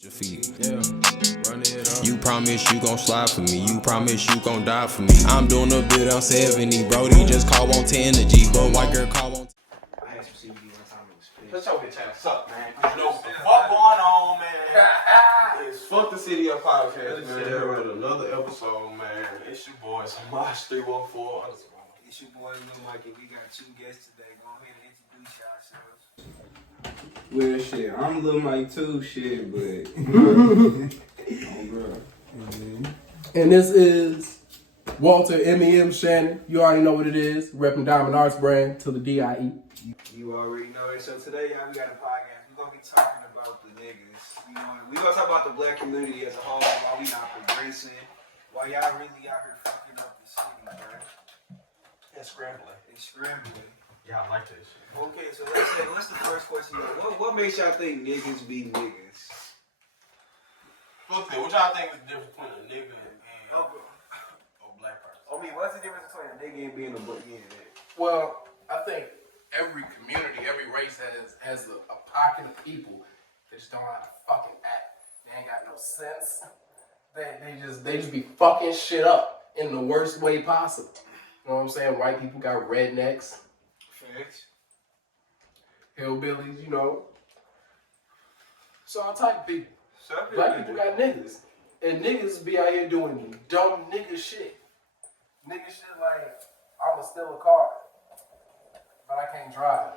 Your feet. Yeah. Run it up. You promise you gon' slide for me. You promise you gon' die for me. I'm doing a bit on 70. Brody just call on 10 to G, but white girl call on. I had some CBD one time. It was split. Let's your bitch ass up, man. You know what the fuck going on, man. It's Fuck the City Up podcast, man. Here With another episode, man. It's your boy, Semaj 314. It's your boy Laamike. We got two guests today. Go ahead and introduce yourselves. Well, shit, I'm Lil Mike too, shit, but. And this is Walter, MEMSHANNON. You already know what it is. Repping Diamond Arts brand to the DIE. You already know it. So today, y'all, we got a podcast. We're going to be talking about the niggas. You know, we're going to talk about the black community as a whole, why we not progressing, why y'all really out here fucking up the city, bro. And scrambling. It's scrambling. Yeah, I like this shit. Okay, so what's the first question? What makes y'all think niggas be niggas? Look, what y'all think is the difference between a nigga and a black person? I mean, what's the difference between a nigga and being a black man? Well, I think every community, every race has a pocket of people that just don't know how to fucking act. They ain't got no sense. They just be fucking shit up in the worst way possible. You know what I'm saying? White people got rednecks, Facts. hillbillies, you know. So all type of people. Black people got niggas. And niggas be out here doing dumb nigga shit. Nigga shit like, I'ma steal a car, but I can't drive.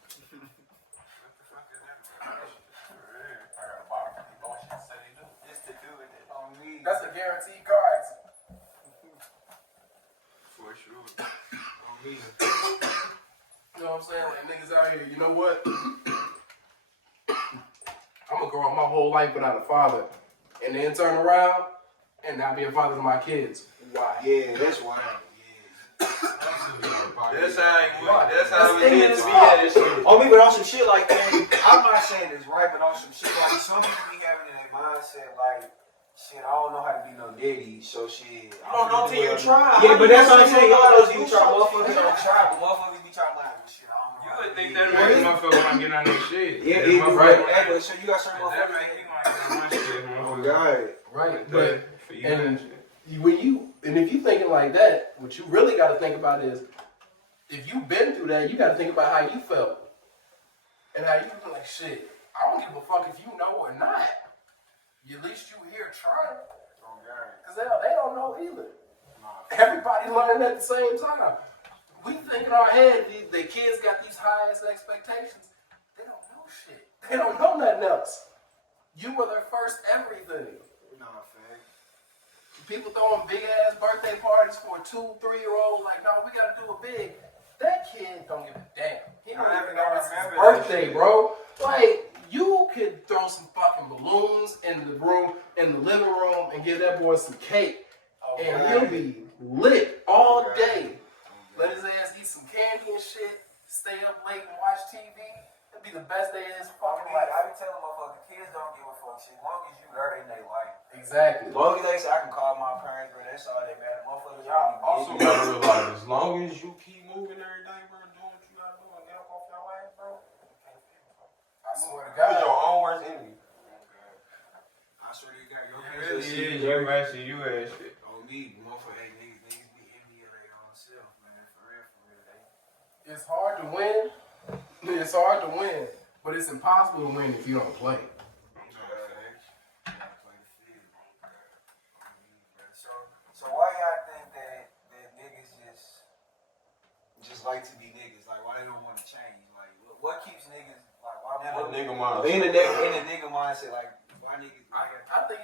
What the fuck is that? I got a bar. People shit say they do. Just to do it on me. That's a guaranteed car accident. For sure. On me. You know what I'm saying? Like niggas out here, you know what? I'm gonna grow up my whole life without a father, and then turn around and not be a father to my kids. Why? Yeah, that's wild. Yeah. That's how we need to be at this shit. On me, but on some shit like that, I'm not saying it's right, but on some shit like some people be having in their mindset like, shit, I don't know how to be no daddy, so shit. Don't till you try. Yeah, but that's what I'm saying. Y'all know till you try. Motherfuckers don't try, but motherfuckers be trying like, shit, I don't know. You would think that make a motherfucker when I get on that shit. Yeah, That's my right. Anyway, so you got certain That motherfuckers. make me want to get on my shit, Oh, motherfucker. God. Right, But but for you, and that shit. if you thinking like that, what you really got to think about is, if you've been through that, you got to think about how you felt and how you feel like shit. I don't give a fuck if you know or not. At least you here trying, cause they don't know either. Everybody learning at the same time. We think in our head the kids got these highest expectations. They don't know shit. They don't know nothing else. You were their first everything. Nah, fact. People throwing big ass birthday parties for a 2-3 year old. Like, no, we gotta do it big. That kid don't give a damn. He don't even know it's his birthday, bro. Like, you could throw some fucking balloons in the living room, and give that boy some cake, and he'll be lit all day. Let his ass eat some candy and shit. Stay up late and watch TV. It'd be the best day of his fucking life. I be telling motherfuckers, kids don't give a fuck shit. As long as you there in their life. Exactly. As long as they say I can call my parents, bro, that's all that matters. Motherfuckers Also, gotta realize, as long as you keep moving every day, bro, doing what you gotta do and get up off your ass, bro, I swear to you're God. your own worst enemy. I swear to God, your It parents really is. You actually, you ass shit. on me, motherfucker, hey, niggas be envy of their own self, man. For real. It's hard to win. It's hard to win, but it's impossible to win if you don't play. So why y'all think that niggas just like to be niggas? Like, why they don't want to change? Like, what keeps niggas like? Why In a nigga mindset. in a nigga mindset? Like, why niggas? I think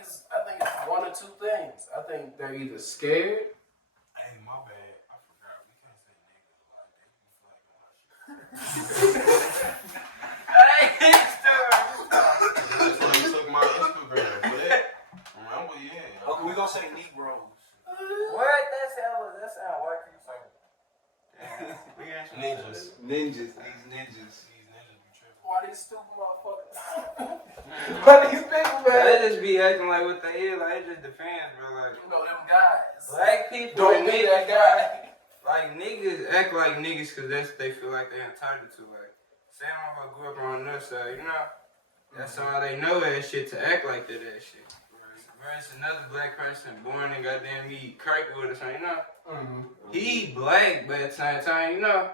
it's one or two things. I think they're either scared. Hey, my bad. I forgot. We can't say niggas like that. That's when you took my Instagram for that. Remember, yeah. Okay, we gonna say Negroes. What? That sound white people. Ninjas. Ninjas. These ninjas. Why these stupid motherfuckers? Why these people, They man? just be acting like what they is, like it just depends, bro. Like You know them guys. black people Don't and be that niggas, guy. like niggas act like niggas because that's what they feel like they're entitled to. Like, say I grew up on the north side, you know, That's all they know as shit to act like that shit. Whereas another black person born and goddamn eat crack with us, you know? He black, but at the same time, you know,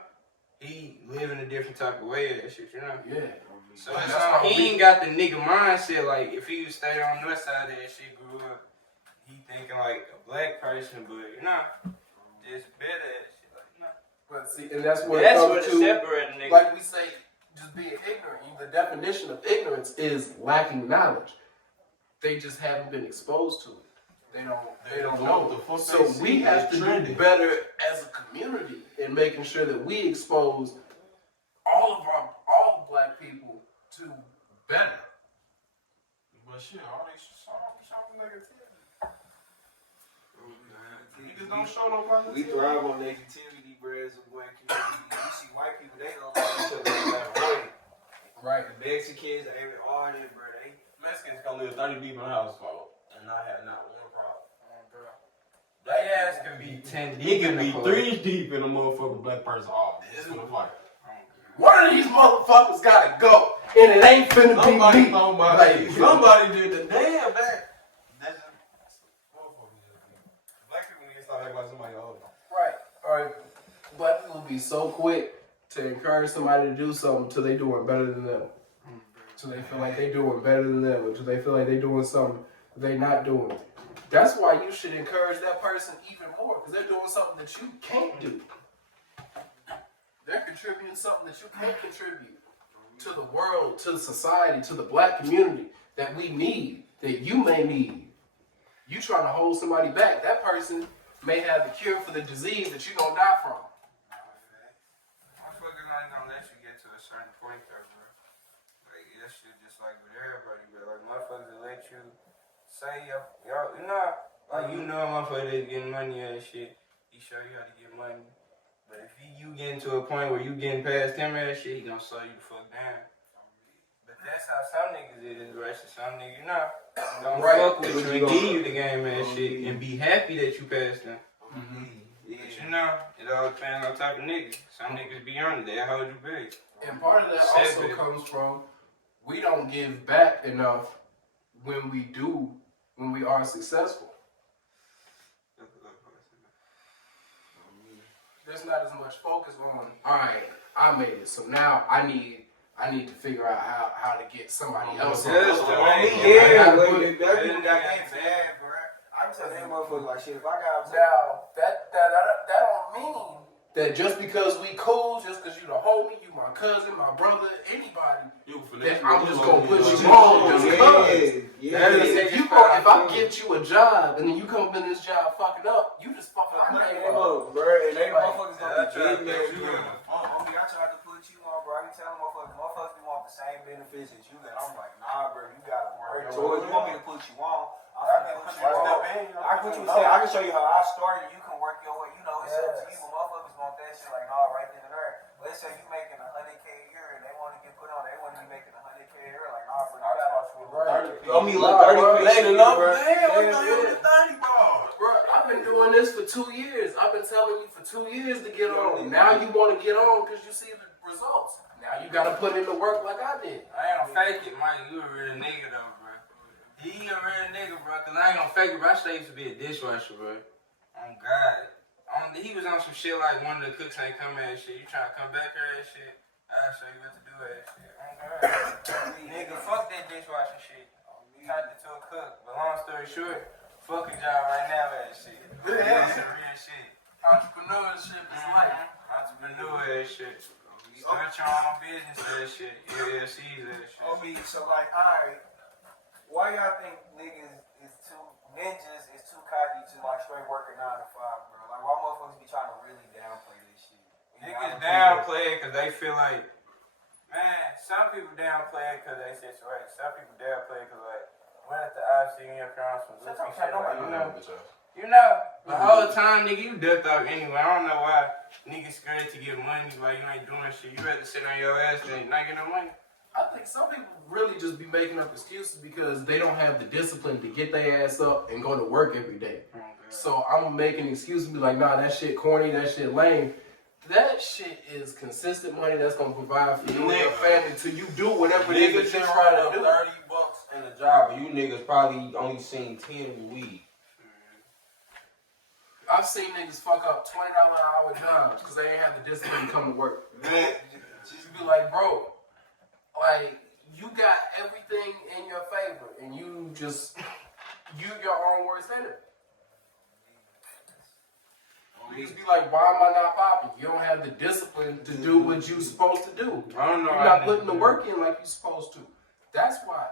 he live in a different type of way of that shit, you know? Yeah. So he ain't got the nigga mindset, like, if he stayed on the north side of that shit, grew up, he thinking like a black person, but, you know, just better at shit, like, you know? But see, and that's what it separates niggas. Like we say, just being ignorant. The definition of ignorance is lacking knowledge. They just haven't been exposed to it. They don't know. So we have to do better as a community in making sure that we expose all the black people to better. But shit, all they shopping negativity. Niggas don't show no positivity. We thrive on negativity, bro, as a black community. You see white people, they don't like each other no matter what. Right. The Mexicans, all that, bro, Mexicans can live 30 deep in a house, and not have not one problem. They ass can be 10 deep. He can be 3 deep in a motherfucking black person. Oh, this is what it's like. One of these motherfuckers gotta go, and it ain't finna be me. Somebody did the damn that. That's black people need to start acting like somebody else. Right. All right. Black people will be so quick to encourage somebody to do something until they doing better than them. Until they feel like they doing better than them. Until they feel like they doing something they not doing. That's why you should encourage that person even more, because they're doing something that you can't do. They're contributing something that you can't contribute to the world, to the society, to the black community that we need, that you may need. You trying to hold somebody back. That person may have the cure for the disease that you're going to die from. Motherfuckers not gonna let you get to a certain point though, bro. Like, that shit just like with everybody, bro. Like, motherfuckers will let you say, yo, you know, like, you know a motherfucker that's getting money and shit. He show you how to get money. But if you getting to a point where you getting past him and shit, he gonna slow you the fuck down. But that's how some niggas is, right? So some niggas, you know, don't fuck with you and give you the game and shit and be happy that you passed them. But you know, it all depends on type of nigga. Some niggas be on it, they'll hold you back. And part of that also comes from we don't give back enough when we are successful. There's not as much focus on, all right, I made it, so now I need to figure out how to get somebody else on. I'm telling that motherfucker like shit. If I got now that don't mean that just because we cool, just because you the homie, you my cousin, my brother, anybody, that I'm just gonna put you on just because. If I get you a job and then you come in this job fucking up, you just fucking up, bro. And they motherfuckers gonna be getting there. Homie, I tried to put you on, bro. I be telling motherfuckers be want the same benefits as you got. I'm like, nah, bro, you gotta work towards. You want me to put you on? I can show you how I started. You can work your way. You know, it's up to you. Motherfuckers want that shit like, nah, right then and there. Let's say you making $100K a year and they want to get put on. They want to be making $100K a year. Like, nah, bro, you gotta. I mean, like 30%, bro. Bro, I've been doing this for 2 years. I've been telling you for 2 years to get on. Now you want to get on because you see the results. Now you gotta put in the work like I did. I ain't gonna fake it, Mike. You a real nigga though, bro. He a real nigga, bro. Cause I ain't gonna fake it, bro. I used to be a dishwasher, bro. Oh God. He was on some shit like one of the cooks ain't coming and shit. You trying to come back here and shit? I'll show you what to do and shit. Oh God. Nigga, fuck that dishwashing shit. Turned it to a cook. But long story short, fuck a job right now and shit. That's some real shit. Entrepreneurship is life. Entrepreneur and shit. Start your own business and shit. LLCs and shit. Homie, so like, alright, why y'all think ninjas is too cocky to like straight work a 9 to 5, bro? Like, why motherfuckers be trying to really downplay this shit? Niggas downplay it because they feel like, man, some people downplay it because they situation. Some people downplay it because like, when at the IC in your crown some goofy shit, like, you know, the whole time, nigga, you ducked off anyway. I don't know why niggas scared to get money while you ain't doing shit. You rather sit on your ass than not get no money. I think some people really just be making up excuses because they don't have the discipline to get their ass up and go to work every day. So I'm making excuses and be like, nah, that shit corny, that shit lame. That shit is consistent money that's gonna provide for you and your family till you do whatever it is Niggas that you're just trying trying to do. $30 in a job, and you niggas probably only seen 10 with weed. I've seen niggas fuck up $20 an hour jobs because they ain't have the discipline to come to work. Man, Just be like, bro, like you got everything in your favor, and you your own worst enemy. You just be like, why am I not popping? You don't have the discipline to do what you're supposed to do. I don't know. You're not putting the work in like you're supposed to. That's why.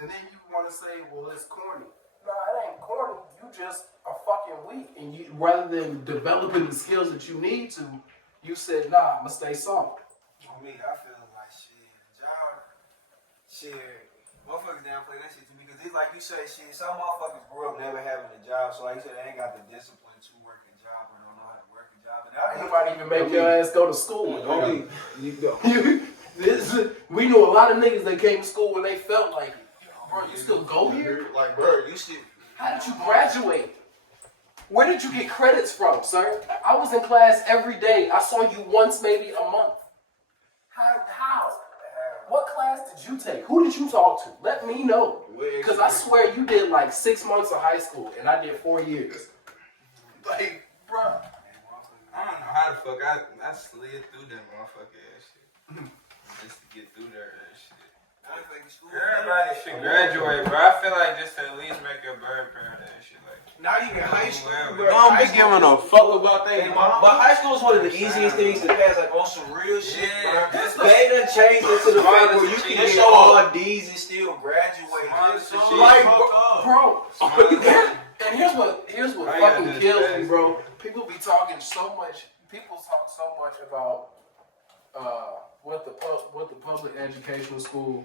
And then you want to say, well, it's corny. No, it ain't corny. You just are fucking weak. And you, rather than developing the skills that you need to, you said, nah, I'm going to stay soft. I mean, I feel like shit, motherfuckers downplay that shit to me because it's like you say, shit, some motherfuckers grew up never having a job, so like you said, they ain't got the discipline to work a job or don't know how to work a job. And Ain't nobody even make your ass go to school. We knew a lot of niggas that came to school when they felt like it. Bro, you still go here? Like, bro, you still. How did you graduate? Where did you get credits from, sir? I was in class every day. I saw you once, maybe a month. How? What class did you take? Who did you talk to? Let me know. Because I swear you did like 6 months of high school, and I did 4 years. Like, bro. I don't know how the fuck I slid through that motherfucker ass shit. Just to get through there and shit. Everybody should graduate, bro. I feel like just to at least make your bird parent and shit. Like, Not even high school, bro. I don't be giving a fuck about that. But high school is one of the easiest things to pass, like on some real shit, Yeah, bro. They done changed it to the fact where you can get all D's and still graduate. Like, bro. And here's what fucking kills me, bro. People be talking so much. People talk so much about what the public educational school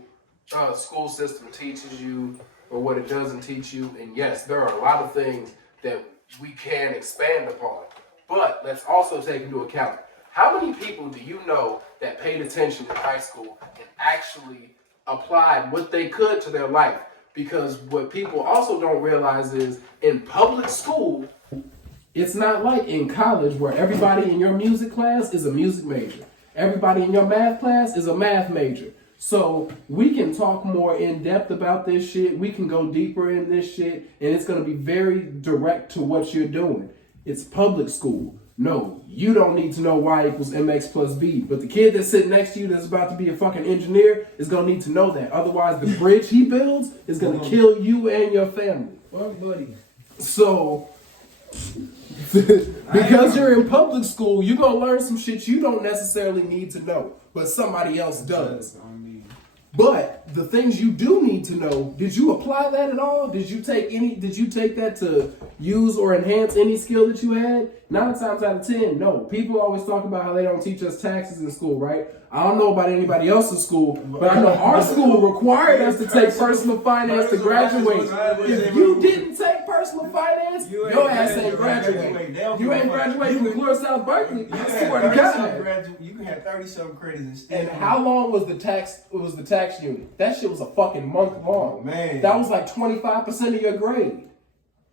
system teaches you or what it doesn't teach you. And yes, there are a lot of things that we can expand upon. But let's also take into account, how many people do you know that paid attention in high school and actually applied what they could to their life? Because what people also don't realize is in public school, it's not like in college where everybody in your music class is a music major. Everybody in your math class is a math major. So we can talk more in depth about this shit. We can go deeper in this shit. And it's going to be very direct to what you're doing. It's public school. No, you don't need to know y equals mx plus b. But the kid that's sitting next to you that's about to be a fucking engineer is going to need to know that. Otherwise, the bridge he builds is going to kill you and your family. Fuck, buddy. So, because you're in public school, you're going to learn some shit you don't necessarily need to know, but somebody else does. But the things you do need to know, did you apply that at all? Did you take that to use or enhance any skill that you had? 9 times out of 10, no. People always talk about how they don't teach us taxes in school, right? I don't know about anybody else's school, but I know our school required us to take personal finance to graduate. If you didn't take personal finance, your ass ain't graduating. You ain't graduating from Clear South Berkeley. I swear to God. You can have 30-something credits and still. And how long was the tax unit? That shit was a fucking month long. Man. That was like 25% of your grade.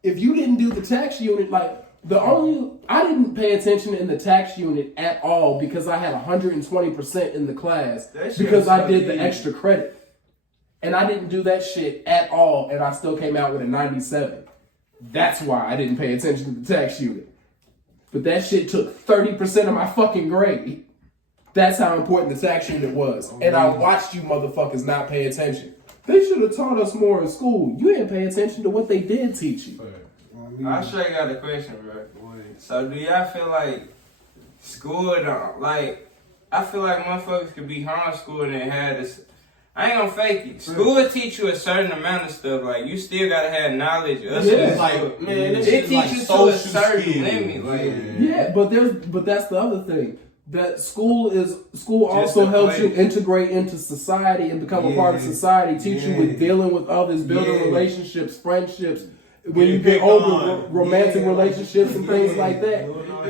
If you didn't do the tax unit, I didn't pay attention in the tax unit at all because I had 120% in the class because I did the extra credit. And I didn't do that shit at all, and I still came out with a 97. That's why I didn't pay attention to the tax unit. But that shit took 30% of my fucking grade. That's how important the tax unit was. And I watched you motherfuckers not pay attention. They should have taught us more in school. You didn't pay attention to what they did teach you. I'll show you got a question, bro. So do y'all feel like school don't, I feel like motherfuckers could be homeschooled and have this, I ain't gonna fake it. School will teach you a certain amount of stuff. Like, you still gotta have knowledge of Yeah. stuff. It teaches you to a certain limit. Yeah, but that's the other thing. That school also helps you integrate into society and become a part of society. Teach you with dealing with others, building relationships, friendships. When you get over romantic relationships and things like that.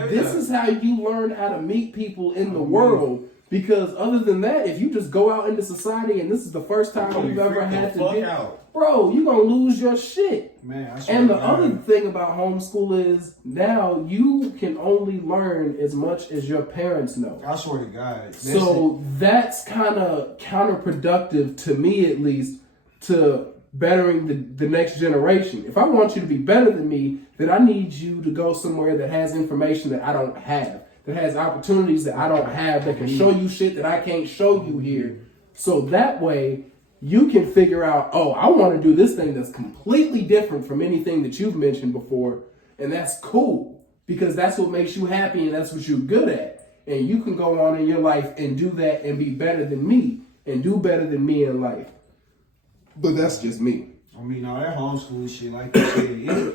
This is how you learn how to meet people in the world. Because other than that, if you just go out into society and this is the first time you've ever had to bro, you're gonna lose your shit. Man, I swear And the to God. other thing about homeschool is now you can only learn as much as your parents know. I swear to God. So that's kind of counterproductive to me, at least, to bettering the next generation. If I want you to be better than me, then I need you to go somewhere that has information that I don't have, that has opportunities that I don't have, that can show you shit that I can't show you here. So that way you can figure out, oh, I want to do this thing that's completely different from anything that you've mentioned before. And that's cool because that's what makes you happy and that's what you're good at. And you can go on in your life and do that and be better than me and do better than me in life. But that's just me. I mean, all that homeschool shit, like you said,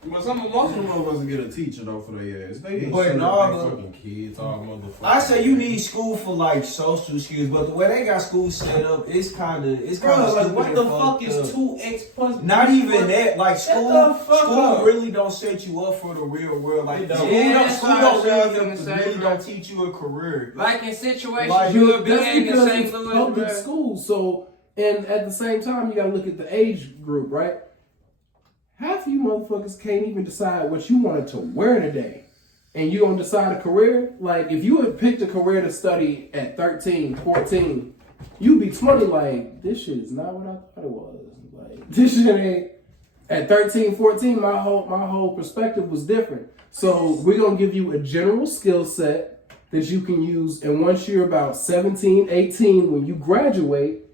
But most of them motherfuckers get a teacher though for their ass. They But shut no, up but- they fucking kids, all motherfuckers. I say you need school for like social skills, but the way they got school set up, it's kind of Bro, like stupid what and the fucked fuck is up. 2x plus? Not even that. Like school the fuck up. really don't set you up for the real world. Like It don't. Yeah, that's school why don't I was really, gonna say, really bro. don't teach you a career. Like in situations Like, you would be That's in because St. it's Louis, public bro. school. So, and at the same time, you got to look at the age group, right? Half of you motherfuckers can't even decide what you wanted to wear today. And you gonna decide a career? Like, if you had picked a career to study at 13, 14, you'd be 20 like, this shit is not what I thought it was. Like, this shit ain't... At 13, 14, my whole perspective was different. So we're gonna give you a general skill set that you can use, and once you're about 17, 18, when you graduate,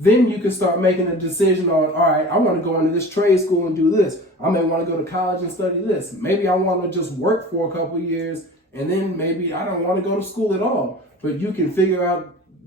then you can start making a decision on, all right, I want to go into this trade school and do this. I may want to go to college and study this. Maybe I want to just work for a couple of years, and then maybe I don't want to go to school at all. But you can figure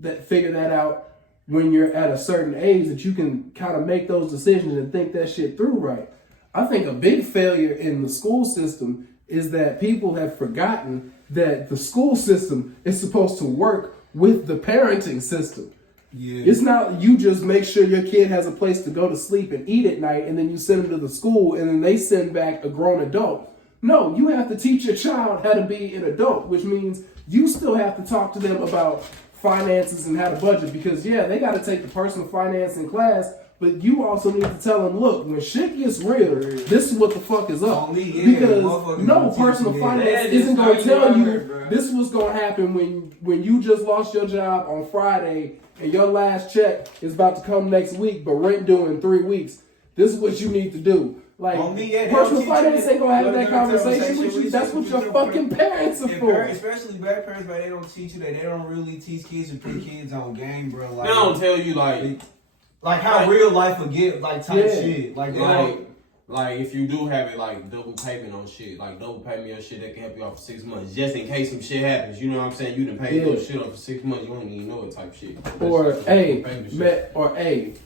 that out when you're at a certain age, that you can kind of make those decisions and think that shit through right. I think a big failure in the school system is that people have forgotten that the school system is supposed to work with the parenting system. Yeah. It's not you just make sure your kid has a place to go to sleep and eat at night, and then you send them to the school, and then they send back a grown adult. No, you have to teach your child how to be an adult, which means you still have to talk to them about finances and how to budget, because yeah, they got to take the personal finance in class, but you also need to tell them, look, when shit gets real, this is what the fuck is up. On me, yeah, because motherfuckers no gonna personal teach you, finance yeah. isn't That going to just tell how you you learn, bro. this is what's going to happen when you just lost your job on Friday and your last check is about to come next week, but rent due in 3 weeks. This is what you need to do. Like, On me, yeah, they personal don't teach finance you ain't gonna have that. that conversation with you. That's what your fucking parents are And for. especially black parents, but they don't teach you that. They don't really teach kids and put kids on game, bro. Like, They don't tell you like how real life will get, like type Yeah. shit. Like, they don't- like if you do have it like double payment on shit, like double payment on shit that can help you out for 6 months, just in case some shit happens. You know what I'm saying? You done paid Yeah. those shit up for 6 months. You don't even know it type shit. Or That's hey, payment shit.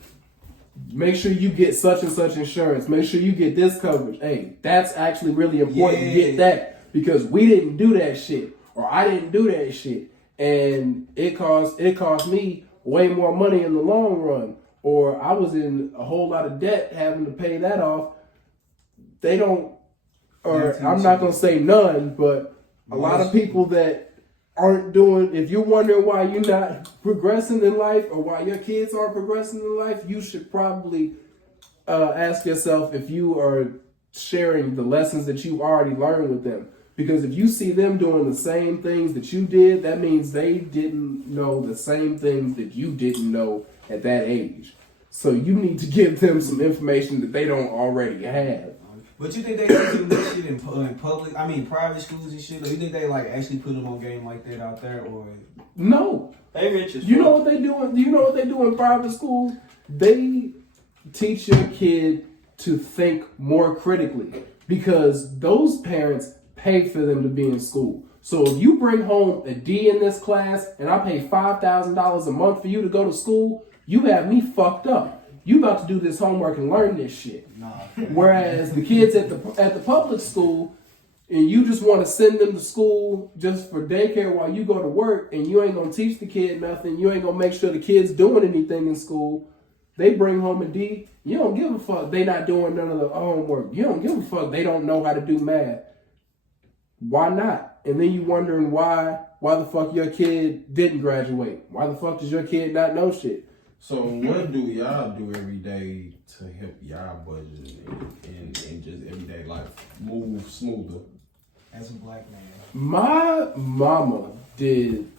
make sure you get such and such insurance. Make sure you get this coverage. Hey, that's actually really important to get that, because we didn't do that shit, or I didn't do that shit, and it cost me way more money in the long run, or I was in a whole lot of debt having to pay that off. They don't, or I'm not gonna say none, but a lot of people that aren't doing, if you're wondering why you're not progressing in life or why your kids aren't progressing in life, you should probably ask yourself if you are sharing the lessons that you've already learned with them. Because if you see them doing the same things that you did, that means they didn't know the same things that you didn't know at that age. So you need to give them some information that they don't already have. But you think they teach them this shit in public? I mean, private schools and shit. Or you think they like actually put them on game like that out there, or No. They rich as You know fuck. what they do? Do you know what they do in private schools? They teach your kid to think more critically, because those parents pay for them to be in school. So if you bring home a D in this class and I pay $5,000 a month for you to go to school, you have me fucked up. You about to do this homework and learn this shit. nah? Whereas the kids at the public school, and you just want to send them to school just for daycare while you go to work, and you ain't gonna teach the kid nothing, you ain't gonna make sure the kid's doing anything in school. They bring home a D, you don't give a fuck they not doing none of the homework. You don't give a fuck they don't know how to do math. Why not? And then you wondering why the fuck your kid didn't graduate. Why the fuck does your kid not know shit? So what do y'all do every day to help y'all budget and just everyday life move smoother? As a black man. My mama did.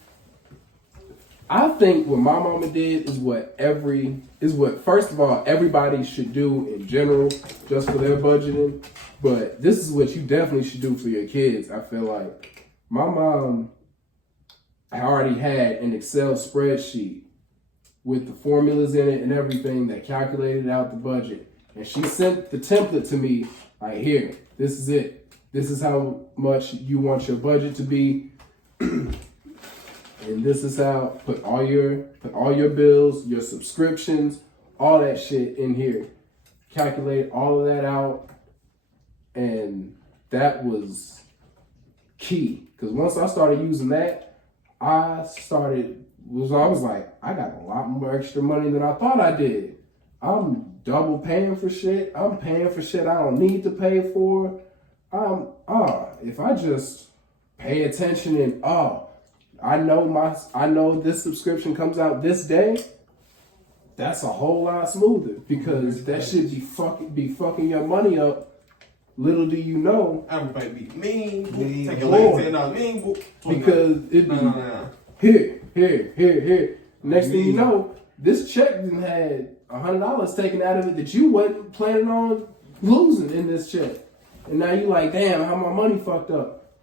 I think what my mama did is what first of all everybody should do in general, just for their budgeting. But this is what you definitely should do for your kids. I feel like my mom already had an Excel spreadsheet with the formulas in it and everything that calculated out the budget. And she sent the template to me, like, here, this is it. This is how much you want your budget to be. And this is how, put all your bills, your subscriptions, all that shit in here. Calculate all of that out. And that was key. Because once I started using that, I was like, I got a lot more extra money than I thought I did. I'm double paying for shit. I'm paying for shit I don't need to pay for. If I just pay attention and I know this subscription comes out this day, that's a whole lot smoother because that should be fucking your money up. Little do you know, Everybody be mean. Take a Lord. leg mean. Because it be here. Next thing you know, this check done had $100 taken out of it that you wasn't planning on losing in this check. And now you like, damn, how my money fucked up.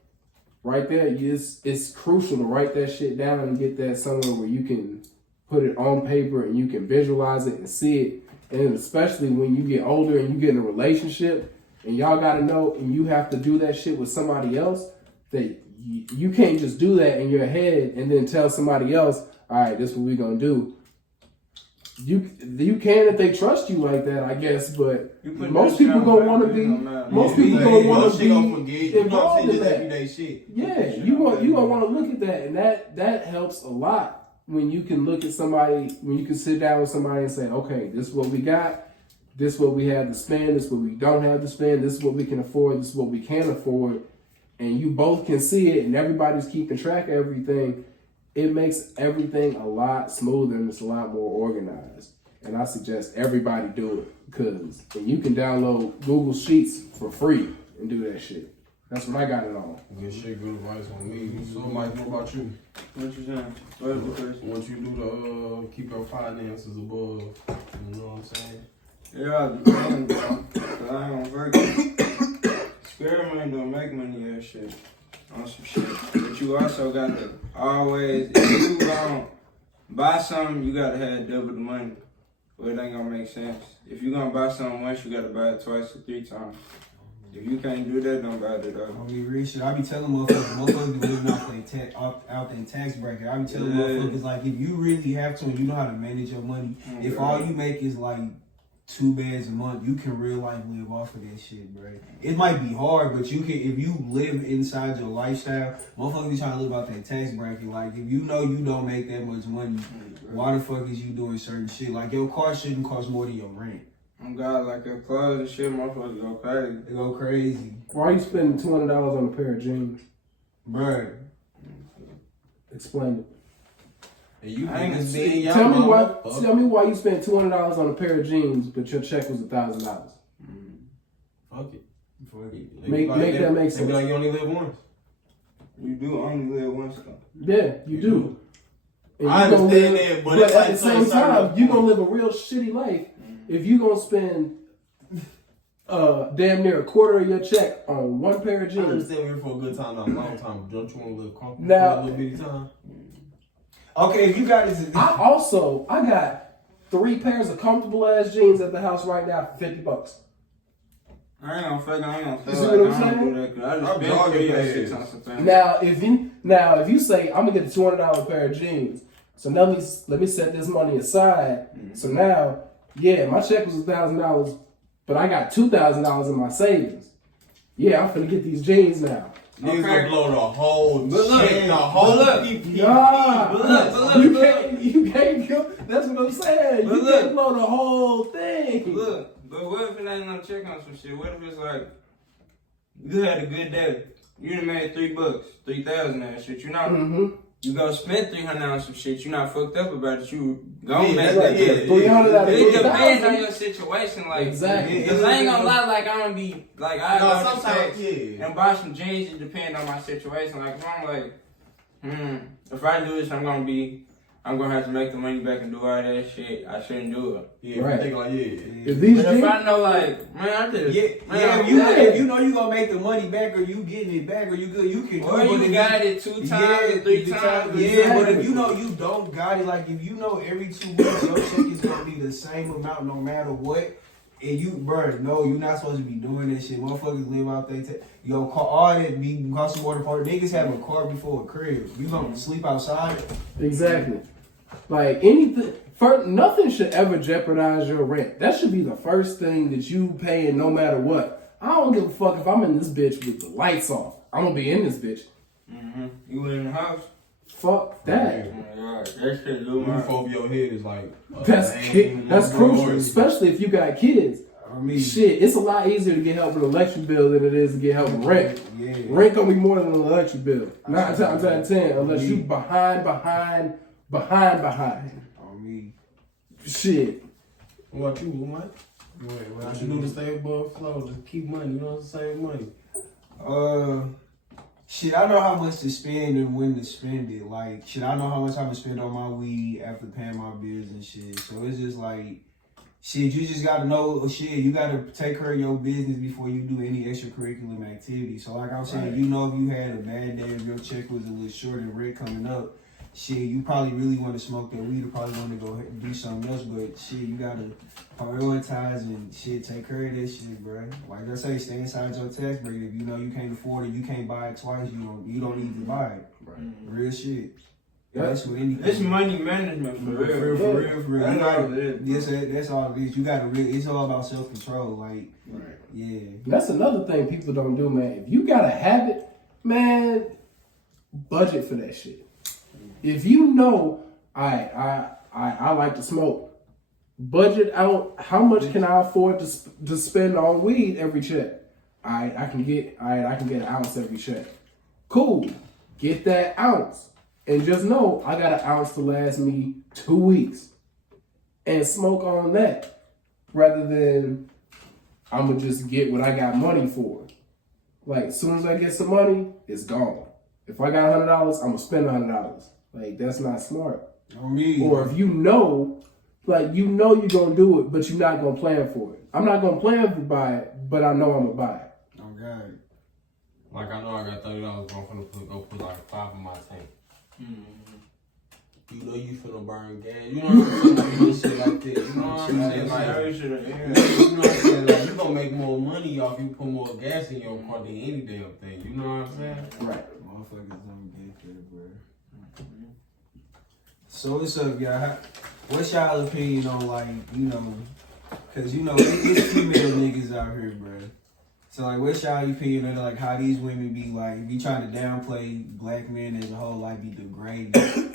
Right there, it's crucial to write that shit down and get that somewhere where you can put it on paper and you can visualize it and see it. And especially when you get older and you get in a relationship and y'all gotta know and you have to do that shit with somebody else, that you can't just do that in your head and then tell somebody else, all right, this is what we gonna do. You can if they trust you like that, I guess, but most people gonna want to be. Most people gonna want to be involved in that. Everyday shit. Yeah, you gonna want to look at that, and that helps a lot when you can look at somebody, when you can sit down with somebody and say, okay, this is what we got, this is what we have to spend, this is what we don't have to spend, this is what we can afford, this is what we can't afford, and you both can see it, and everybody's keeping track of everything. It makes everything a lot smoother and it's a lot more organized. And I suggest everybody do it because you can download Google Sheets for free and do that shit. That's what I got it on. Good shit, good advice on me. So, Mike, what about you? What you saying? What you do to keep your finances above? You know what I'm saying? Yeah, the thing, cause I ain't work. Spare money don't make money or shit. On some shit. But you also got to always, if you gonna buy something, you gotta have double the money. Or it ain't gonna make sense. If you gonna buy something once, you gotta buy it twice or 3 times. If you can't do that, don't buy it at all. I be real shit. I be telling motherfuckers be living out their tax bracket. I be telling motherfuckers, like, if you really have to and you know how to manage your money, if all you make is like 2 bands a month, you can real life live off of that shit, bro. It might be hard, but you can, if you live inside your lifestyle, motherfuckers be trying to live out that tax bracket. Like, if you know you don't make that much money, why the fuck is you doing certain shit? Like, your car shouldn't cost more than your rent. Oh God, like your clothes and shit, motherfuckers go crazy. They go crazy. Why are you spending $200 on a pair of jeans? Bro. Explain it. And you I ain't see, Tell me why you spent $200 on a pair of jeans, but your check was $1,000. Fuck it. Make that make sense. They be like, you only live once. You do only live once though. Yeah, you do. And I understand that, but at the same time, you gonna live a real shitty life if you gonna spend damn near a quarter of your check on one pair of I jeans. understand we're here for a good time, not a long time. Don't you want to live comfortable Now- for a little bitty time? Okay, if you got this. I got 3 pairs of comfortable ass jeans at the house right now for $50. I ain't gonna feel You like see what I'm I don't saying? do that 'cause I just I'm been dogging through that your shit ass. on some family. Now if you say I'm gonna get a $200 pair of jeans, so now let me set this money aside. So now, yeah, my check was $1,000, but I got $2,000 in my savings. Yeah, I'm finna get these jeans now. Niggas gonna blow the whole But look, check, the whole PPP. You can't go. That's what I'm saying. But You look. can't blow the whole thing. Look, but what if it ain't no check on some shit? What if it's like, you had a good day. You done made $3, 3,000 and shit, you know? You go spend 300 on some shit. You not fucked up about it. You gon' make Right, that. yeah, 300 out of It 3,000. depends on your situation. Like, Exactly. Cause I ain't gonna lie, like, I'm gonna be, like, I No, go to sometimes, sex yeah. and buy some jeans. It depends on my situation. Like, if I'm like, if I do this, I'm gonna have to make the money back and do all that shit. I shouldn't do it. Yeah, Right. I think like, If these But if jeans, I know, like, man, I just, if you know you gonna make the money back or you getting it back or you good, you can do or it. But you if got it 2 times or 3 times. Yeah, but if you know you don't got it, like if you know every 2 weeks your check is gonna be the same amount no matter what, and you, bro, no, you're not supposed to be doing that shit. Motherfuckers live out there. Yo, all that be cost some water park. Niggas have a car before a crib. You gonna sleep outside? exactly. Like anything, nothing should ever jeopardize your rent. That should be the first thing that you paying no matter what. I don't give a fuck if I'm in this bitch with the lights off. I'm gonna be in this bitch. You in the house? Fuck that. Oh my god, that shit do my. roof over your head is like. That's crucial, especially if you got kids. I mean, Shit, it's a lot easier to get help with an electric bill than it is to get help with rent. yeah. Rent gonna be more than an electric bill. 9 times out of 10, unless you behind. On me. Shit. What about you, Laamike? What you do to stay above flow? Just keep money. You know, save money. Shit, I know how much to spend and when to spend it. Like, shit, I know how much I'm gonna spend on my weed after paying my bills and shit. So it's just like, shit, you just gotta know, shit, you gotta take care of your business before you do any extracurricular activity. So like I'm saying, you know, if you had a bad day, if your check was a little short and rent coming up, shit, you probably really want to smoke that weed or probably want to go do something else. But shit, you gotta prioritize and shit, take care of this shit, bro. Like I say, stay inside your tax bracket. If you know you can't afford it, you can't buy it twice. You don't need to buy it. Right. Real shit. That's what anything. It's money management for real. For real. That's You all gotta- it is. That's all it is. You gotta really. It's all about self control. Like, Right. yeah. That's another thing people don't do, man. If you got a habit, man, budget for that shit. If you know, I like to smoke, budget out how much can I afford to spend on weed every check. I can get an ounce every check. Cool, get that ounce, and just know I got an ounce to last me 2 weeks, and smoke on that, rather than I'ma just get what I got money for. Like, as soon as I get some money, it's gone. If I got $100, I'm gonna spend $100. Like, that's not smart. On me. Or if you know, like, you know you're gonna do it, but you're not gonna plan for it. I'm not gonna plan to buy it, but I know I'm gonna buy it. Oh God. Like I know I got $30, but I'm finna go put like 5 in my tank. You know you finna burn gas. You know what I'm saying? Like, shit like this. You know what I'm saying? Like, you know what I'm saying? Like, you gonna make more money off you put more gas in your car than any damn thing. You know what I'm saying? Right. Motherfuckers don't get there, bro. So what's up, y'all? What's y'all opinion on, like, you know, cause you know it's female niggas out here, bro. So like, what's y'all opinion on like how these women be like, be trying to downplay black men as a whole, like be degrading and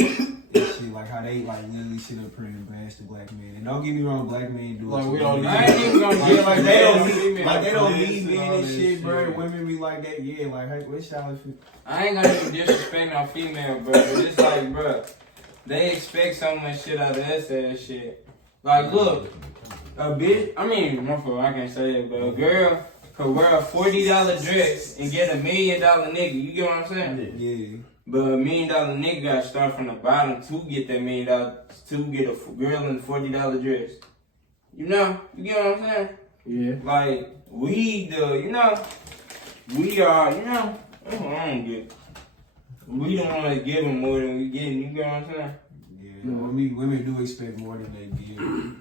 shit, like how they like literally sit up here and bash the black men. And don't get me wrong, black men do Like, it. we don't I ain't even gonna Yeah, like they don't need, need, like they don't need and men all and that shit, bro. shit. Women be like that, yeah. Like, hey, what's y'all opinion? I ain't gonna even disrespect no female, bro. But it's like, bro, they expect so much shit out of us ass shit. Like, look, a bitch, I mean, my fault, I can't say it, but a girl could wear a $40 dress and get $1 million nigga. You get what I'm saying? Yeah. But $1 million nigga got to start from the bottom to get that $1 million, to get a girl in a $40 dress. You know? You get what I'm saying? Yeah. Like, we are, you know, that's what I don't get. We don't want to give them more than we getting, you get what I'm saying? Yeah. I mean, women do expect more than they give.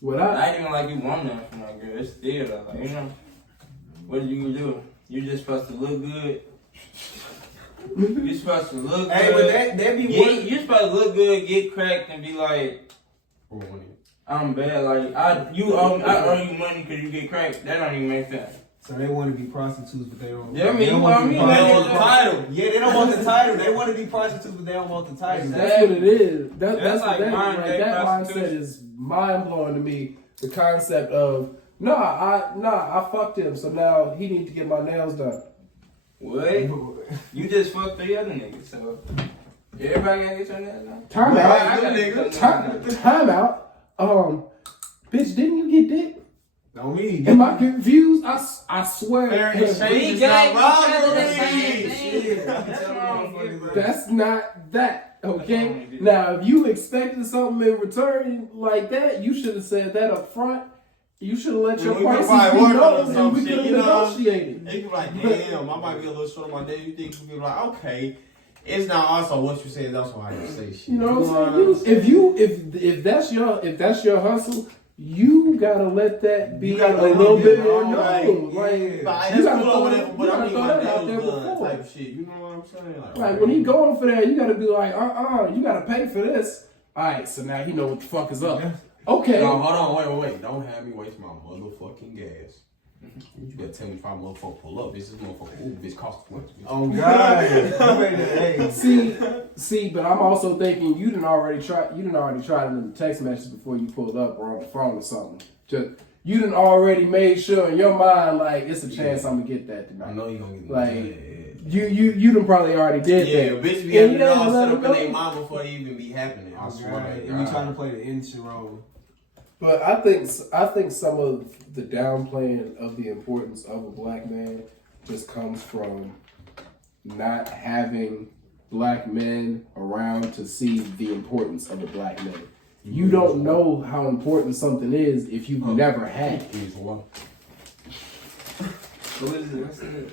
What I Not even like you want nothing from my girl, it's still like, you know, what do? You just supposed to look good. You supposed to look good. Hey, but that be one. You supposed to look good, get cracked, and be like, I'm bad. Like I owe you money because you get cracked. That don't even make sense. So they want to be prostitutes, but they don't. Yeah, I mean, they don't want you the want title. the title. Yeah, they don't want the title. They want to be prostitutes, but they don't want the title. That's what it is. That's like the thing. modern day That mindset prostitution. is mind blowing to me. The concept of I fucked him, so now he needs to get my nails done. What? You just fucked 3 other niggas, so Everybody gotta get your nails done. Time out. Bitch, didn't you get dick? No, me. Am I confused? I swear. That's not that, okay? Now, if you expected something in return like that, you should have said that up front. You should have let your prices be known and we could have negotiated. They be like, damn, I might be a little short on my day. You think you be like, okay. It's not also what you say, that's why I say shit. You know what I'm saying? If that's your hustle, you gotta let that be a little bit more known. Like, you gotta throw that out there before. Type shit. You know what I'm saying? Like when he going for that, you gotta be like, you gotta pay for this. All right, so now he know what the fuck is up. Okay. No, hold on, wait. Don't have me waste my motherfucking gas. You better tell me if I motherfucker pull up. This motherfucker, ooh, this costs too much. Oh God! See, but I'm also thinking you didn't already try it in the text message before you pulled up or on the phone or something. You done already made sure in your mind like it's a chance I'm gonna get that tonight. I know you gonna get that. You done probably already did that. Yeah, bitch be having it all set up in their mind before they even be happening. I swear. And we trying to play the innocent role. But I think some of the downplaying of the importance of a black man just comes from not having black men around to see the importance of a black man. You don't know how important something is if you've never had it. What is it? What's it?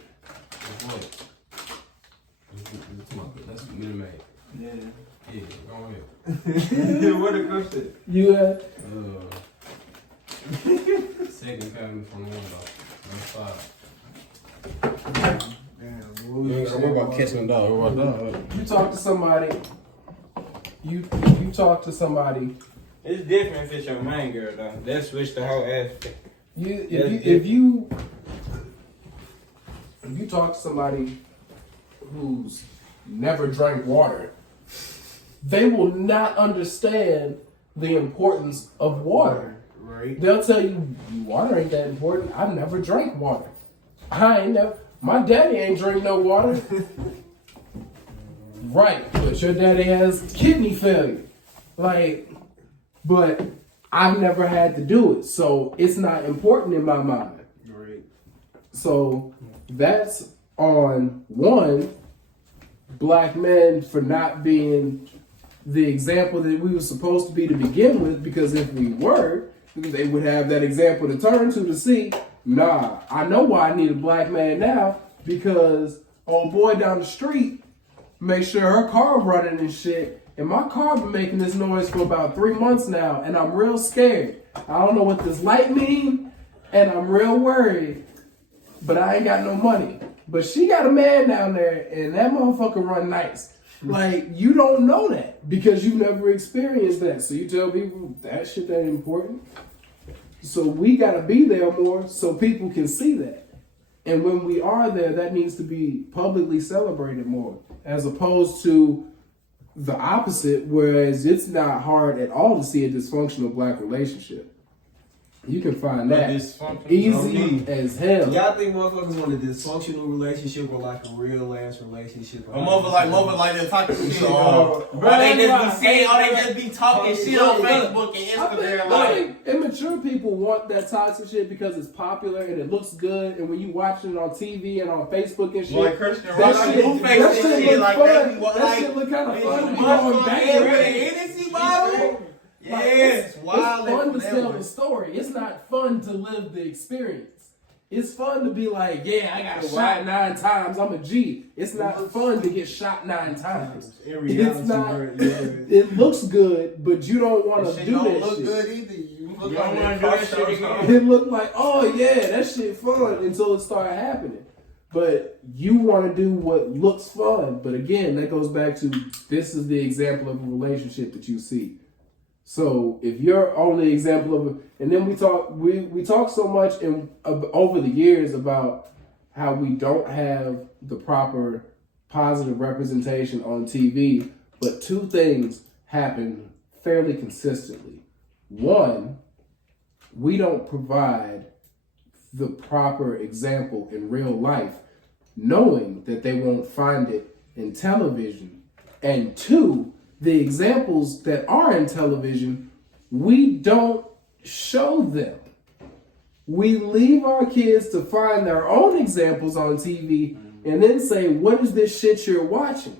That's minimate. Yeah. Yeah, go ahead. What a question. You second coming from the window. That's five. Damn, I'm about catching a dog. What about dog? You talk to somebody. You talk to somebody. It's different if it's your main girl though. That switched the whole aspect. If you talk to somebody who's never drank water, they will not understand the importance of water. Right. They'll tell you water ain't that important. I've never drank water. My daddy ain't drink no water. Right, but your daddy has kidney failure. But I've never had to do it, so it's not important in my mind. Right. So that's on one, black men for not being the example that we were supposed to be to begin with, because if we were, they would have that example to turn to see, nah, I know why I need a black man now, because old boy down the street make sure her car running and shit, and my car been making this noise for about 3 months now, and I'm real scared. I don't know what this light mean, and I'm real worried, but I ain't got no money. But she got a man down there, and that motherfucker run nice. Like, you don't know that because you've never experienced that. So you tell people that shit ain't important. So we gotta be there more so people can see that. And when we are there, that needs to be publicly celebrated more, as opposed to the opposite, whereas it's not hard at all to see a dysfunctional black relationship. You can find that easy as hell. Y'all think motherfuckers want a dysfunctional relationship or like a real ass relationship? A mother like that talking shit. Or they just be saying, or they just be talking shit on Facebook and Instagram. I think immature people want that toxic shit because it's popular and it looks good, and when you watch it on TV and on Facebook and shit, like Christian, that shit look fun. That shit look kind of fun. Going back with an Hennessy bottle. It's fun to tell the story. It's not fun to live the experience. It's fun to be like, yeah, I got shot 9 times. I'm a G. It's not fun to get shot 9 times. It's not. It looks good, but you don't want to do that shit. Look good either. You don't want to do that shit again. It looked like, oh yeah, that shit fun until it started happening. But you want to do what looks fun. But again, that goes back to this is the example of a relationship that you see. So if you're only example of, and then we talk so much over the years about how we don't have the proper positive representation on TV, but 2 things happen fairly consistently. One, we don't provide the proper example in real life, knowing that they won't find it in television And two, the examples that are in television, we don't show them. We leave our kids to find their own examples on TV and then say, what is this shit you're watching?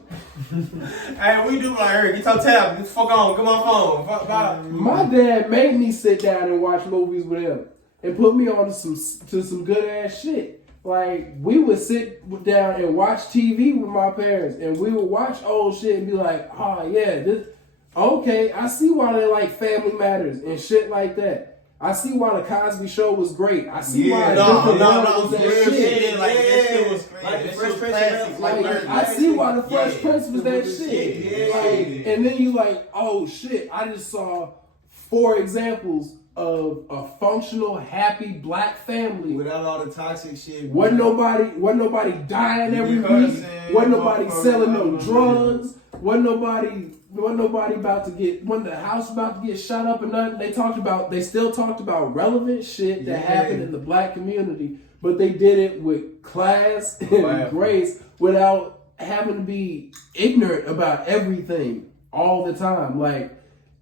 Hey, we do like her. Get your tab. Get the fuck on. Come on phone. Fuck bye. My dad made me sit down and watch movies with him and put me on to some good ass shit. Like, we would sit down and watch TV with my parents, and we would watch old shit and be like, oh yeah, this, okay, I see why they like Family Matters and shit like that. I see why the Cosby Show was great. I see why no, that real shit. Like that shit was great. Like That the shit was Fresh classic. Prince, Like, I see why the Fresh Prince was that shit. Yeah. Like, and then you like, oh shit, I just saw 4 examples of a functional, happy black family. Without all the toxic shit. Wasn't nobody dying every week. Wasn't nobody selling no drugs. Wasn't nobody about to get, wasn't the house about to get shot up or nothing. They still talked about relevant shit that happened in the black community, but they did it with class and grace without having to be ignorant about everything all the time. Like,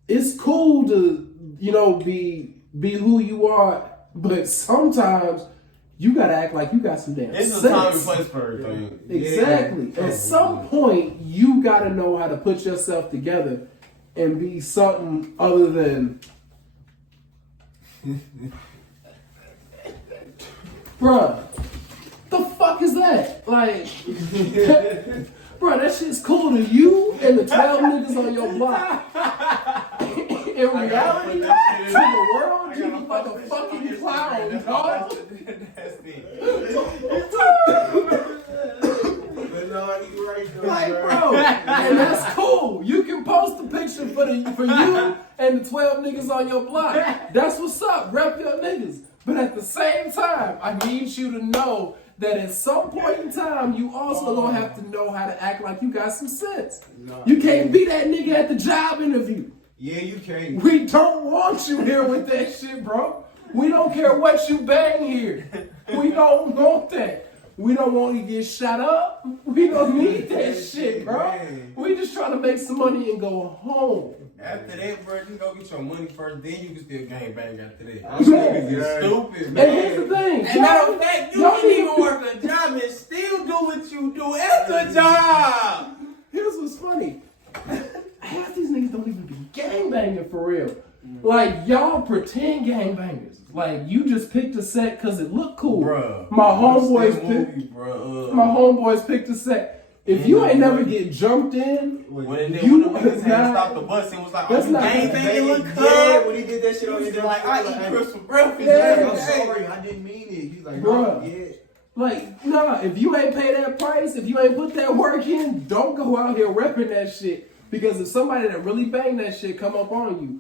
it's cool to, be who you are, but sometimes you gotta act like you got some damn sense. It's a time and place for everything. Exactly. At some point, you gotta know how to put yourself together and be something other than, bruh, the fuck is that? Like, bruh, that shit's cool to you and the 12 niggas on your block. In reality, to the world, you look like a fucking clown, dog. Like, bro, and that's cool. You can post a picture for you and the 12 niggas on your block. That's what's up. Rep your niggas. But at the same time, I need you to know that at some point in time, you also gonna have to know how to act like you got some sense. You can't be that nigga at the job interview. Yeah, you can't. We don't want you here with that shit, bro. We don't care what you bang here. We don't want that. We don't want you to get shot up. We don't need that shit, bro. We just trying to make some money and go home. After that, bro, just go get your money first, then you can still gangbang after that. I'm stupid, man. And here's the thing. And matter of fact, you don't even work a job and still do what you do at the job. Here's what's funny. Half these niggas don't even be gangbanging for real. Like, y'all pretend gangbangers. Like, you just picked a set because it looked cool. Bruh. My homeboys picked a set. If you ain't never get jumped in, when niggas had to stop the bus, it was like, that's not gangbanging, look Yeah, when he did that shit on He his like, I eat Chris for breakfast. Yeah. I'm sorry, I didn't mean it. He's like, Bruh. yeah. Like, nah, if you ain't pay that price, if you ain't put that work in, don't go out here repping that shit. Because if somebody that really bang that shit come up on you,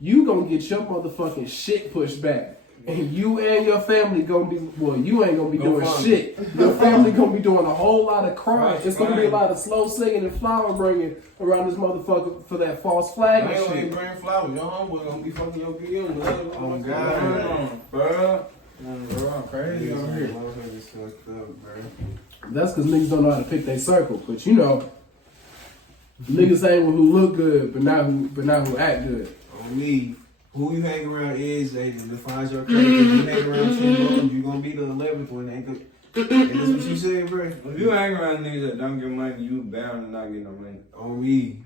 you gonna get your motherfucking shit pushed back. And you and your family gonna be, well, you ain't gonna be doing shit. Your family gonna be doing a whole lot of crying. It's gonna be a lot of slow singing and flower bringing around this motherfucker for that false flag and I shit. ain't bring flowers. Your homeboy gonna be fucking your BM. Oh, God. Bro. Bro, crazy over here. That's because niggas don't know how to pick their circle. But niggas ain't who look good, but not who act good. On me, who you hang around is they defines your character. If you hang around 10 bums, you gonna be the 11th one. Ain't good. And that's what you said, bro. If you hang around niggas that don't get money, you bound to not get no money. On me.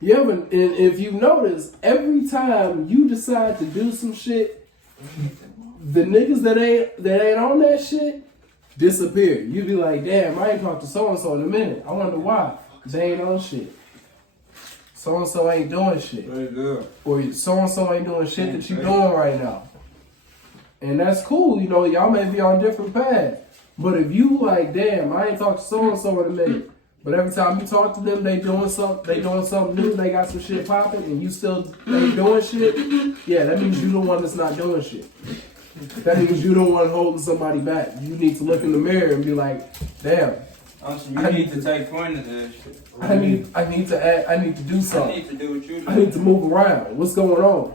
Yeah, but and if you notice, every time you decide to do some shit, the niggas that ain't on that shit disappear. You be like, damn, I ain't talked to so and so in a minute. I wonder why. They ain't on shit. So and so ain't doing shit. Very good. Or so and so ain't doing shit that you doing right now. And that's cool, y'all may be on different paths. But if you like, damn, I ain't talked to so and so in a minute. But every time you talk to them, they doing something new, they got some shit popping, and you still ain't doing shit. Yeah, that means you the one that's not doing shit. That means you don't want holding somebody back. You need to look in the mirror and be like, damn. You need to take pointers of that shit. I need to do something. I need to do what you do. I need to move around. What's going on?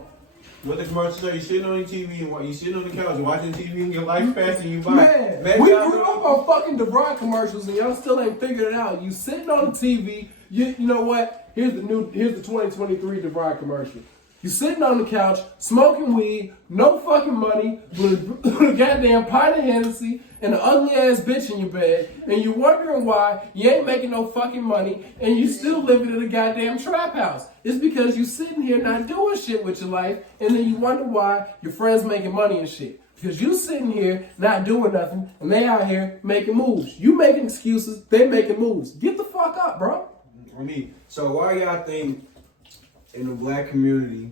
What the commercial say? You sitting on your TV and you sitting on the couch watching TV and your life passing you by. Man, we grew up on fucking DeVron commercials and y'all still ain't figured it out. You sitting on the TV, You know what? Here's the 2023 Divide commercial. You sitting on the couch, smoking weed, no fucking money, with a goddamn pint of Hennessy and an ugly ass bitch in your bed, and you wondering why you ain't making no fucking money and you still living in a goddamn trap house. It's because you sitting here not doing shit with your life, and then you wonder why your friends making money and shit. Because you sitting here not doing nothing, and they out here making moves. You making excuses, they making moves. Get the fuck up, bro. I mean, so why y'all think in the black community,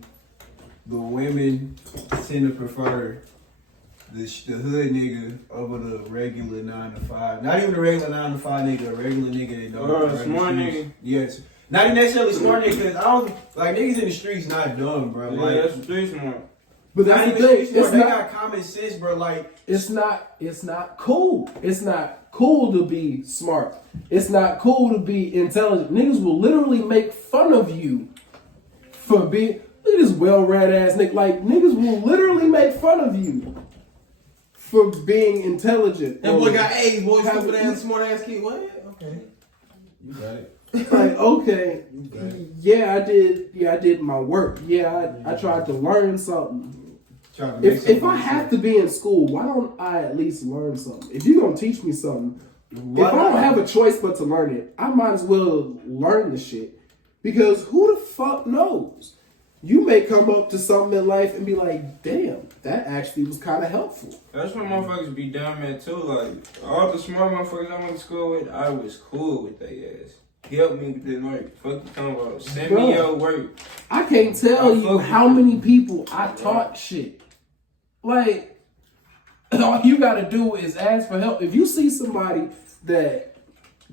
the women tend to prefer the hood nigga over the regular 9 to 5? Not even the regular 9 to 5 nigga, a regular nigga that don't. Smart nigga. Yes. Not even necessarily smart nigga, because I don't, like, niggas in the streets not dumb, bro. Yeah, like, that's street smart. But that's the thing. They got common sense, bro. Like, it's not cool. It's not cool to be smart. It's not cool to be intelligent. Niggas will literally make fun of you for being, look at this well-read ass nigga. Like, niggas will literally make fun of you for being intelligent. That boy got A's, boy, stupid ass, smart ass kid. What? Okay. You got it. Like, okay. Yeah, I did my work. Yeah, I tried to learn something. If I have to be in school, why don't I at least learn something? If you're going to teach me something, if I don't have a choice but to learn it, I might as well learn the shit. Because who the fuck knows? You may come up to something in life and be like, damn, that actually was kind of helpful. That's what motherfuckers be dumb at too. Like, all the smart motherfuckers I went to school with, I was cool with their ass. Help me with this work. Fuck you talking about? Send me your work. I can't tell you how many people I taught shit. Like, all you gotta do is ask for help. If you see somebody that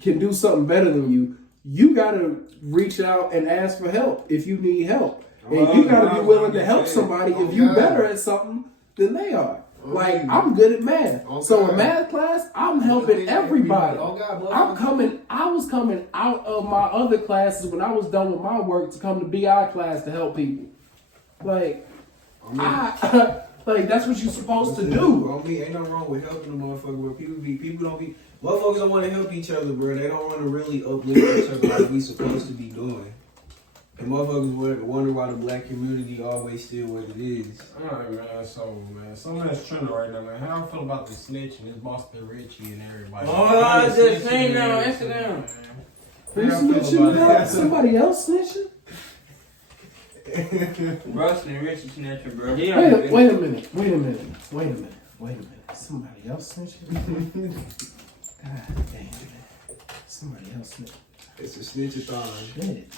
can do something better than you, you gotta reach out and ask for help if you need help. And you gotta be willing to help somebody if you better at something than they are. Like, I'm good at math. So in math class, I'm helping everybody. I was coming out of my other classes when I was done with my work to come to BI class to help people. Like, like, that's what you're supposed to do. I mean, ain't nothing wrong with helping the motherfucker, but motherfuckers don't want to help each other, bro. They don't want to really uplift each other like we supposed to be doing. And motherfuckers wonder why the black community always still what it is. Alright, man, something that's trending right now, man. How I feel about the snitching? It's Boston Richie and everybody. Oh, I just seen that on Instagram. Who snitching about? Somebody else snitching? Boston Richie snitching, bro. Wait a minute. Somebody else snitching? God damn. Somebody else snitching. It's a snitchathon. Shit.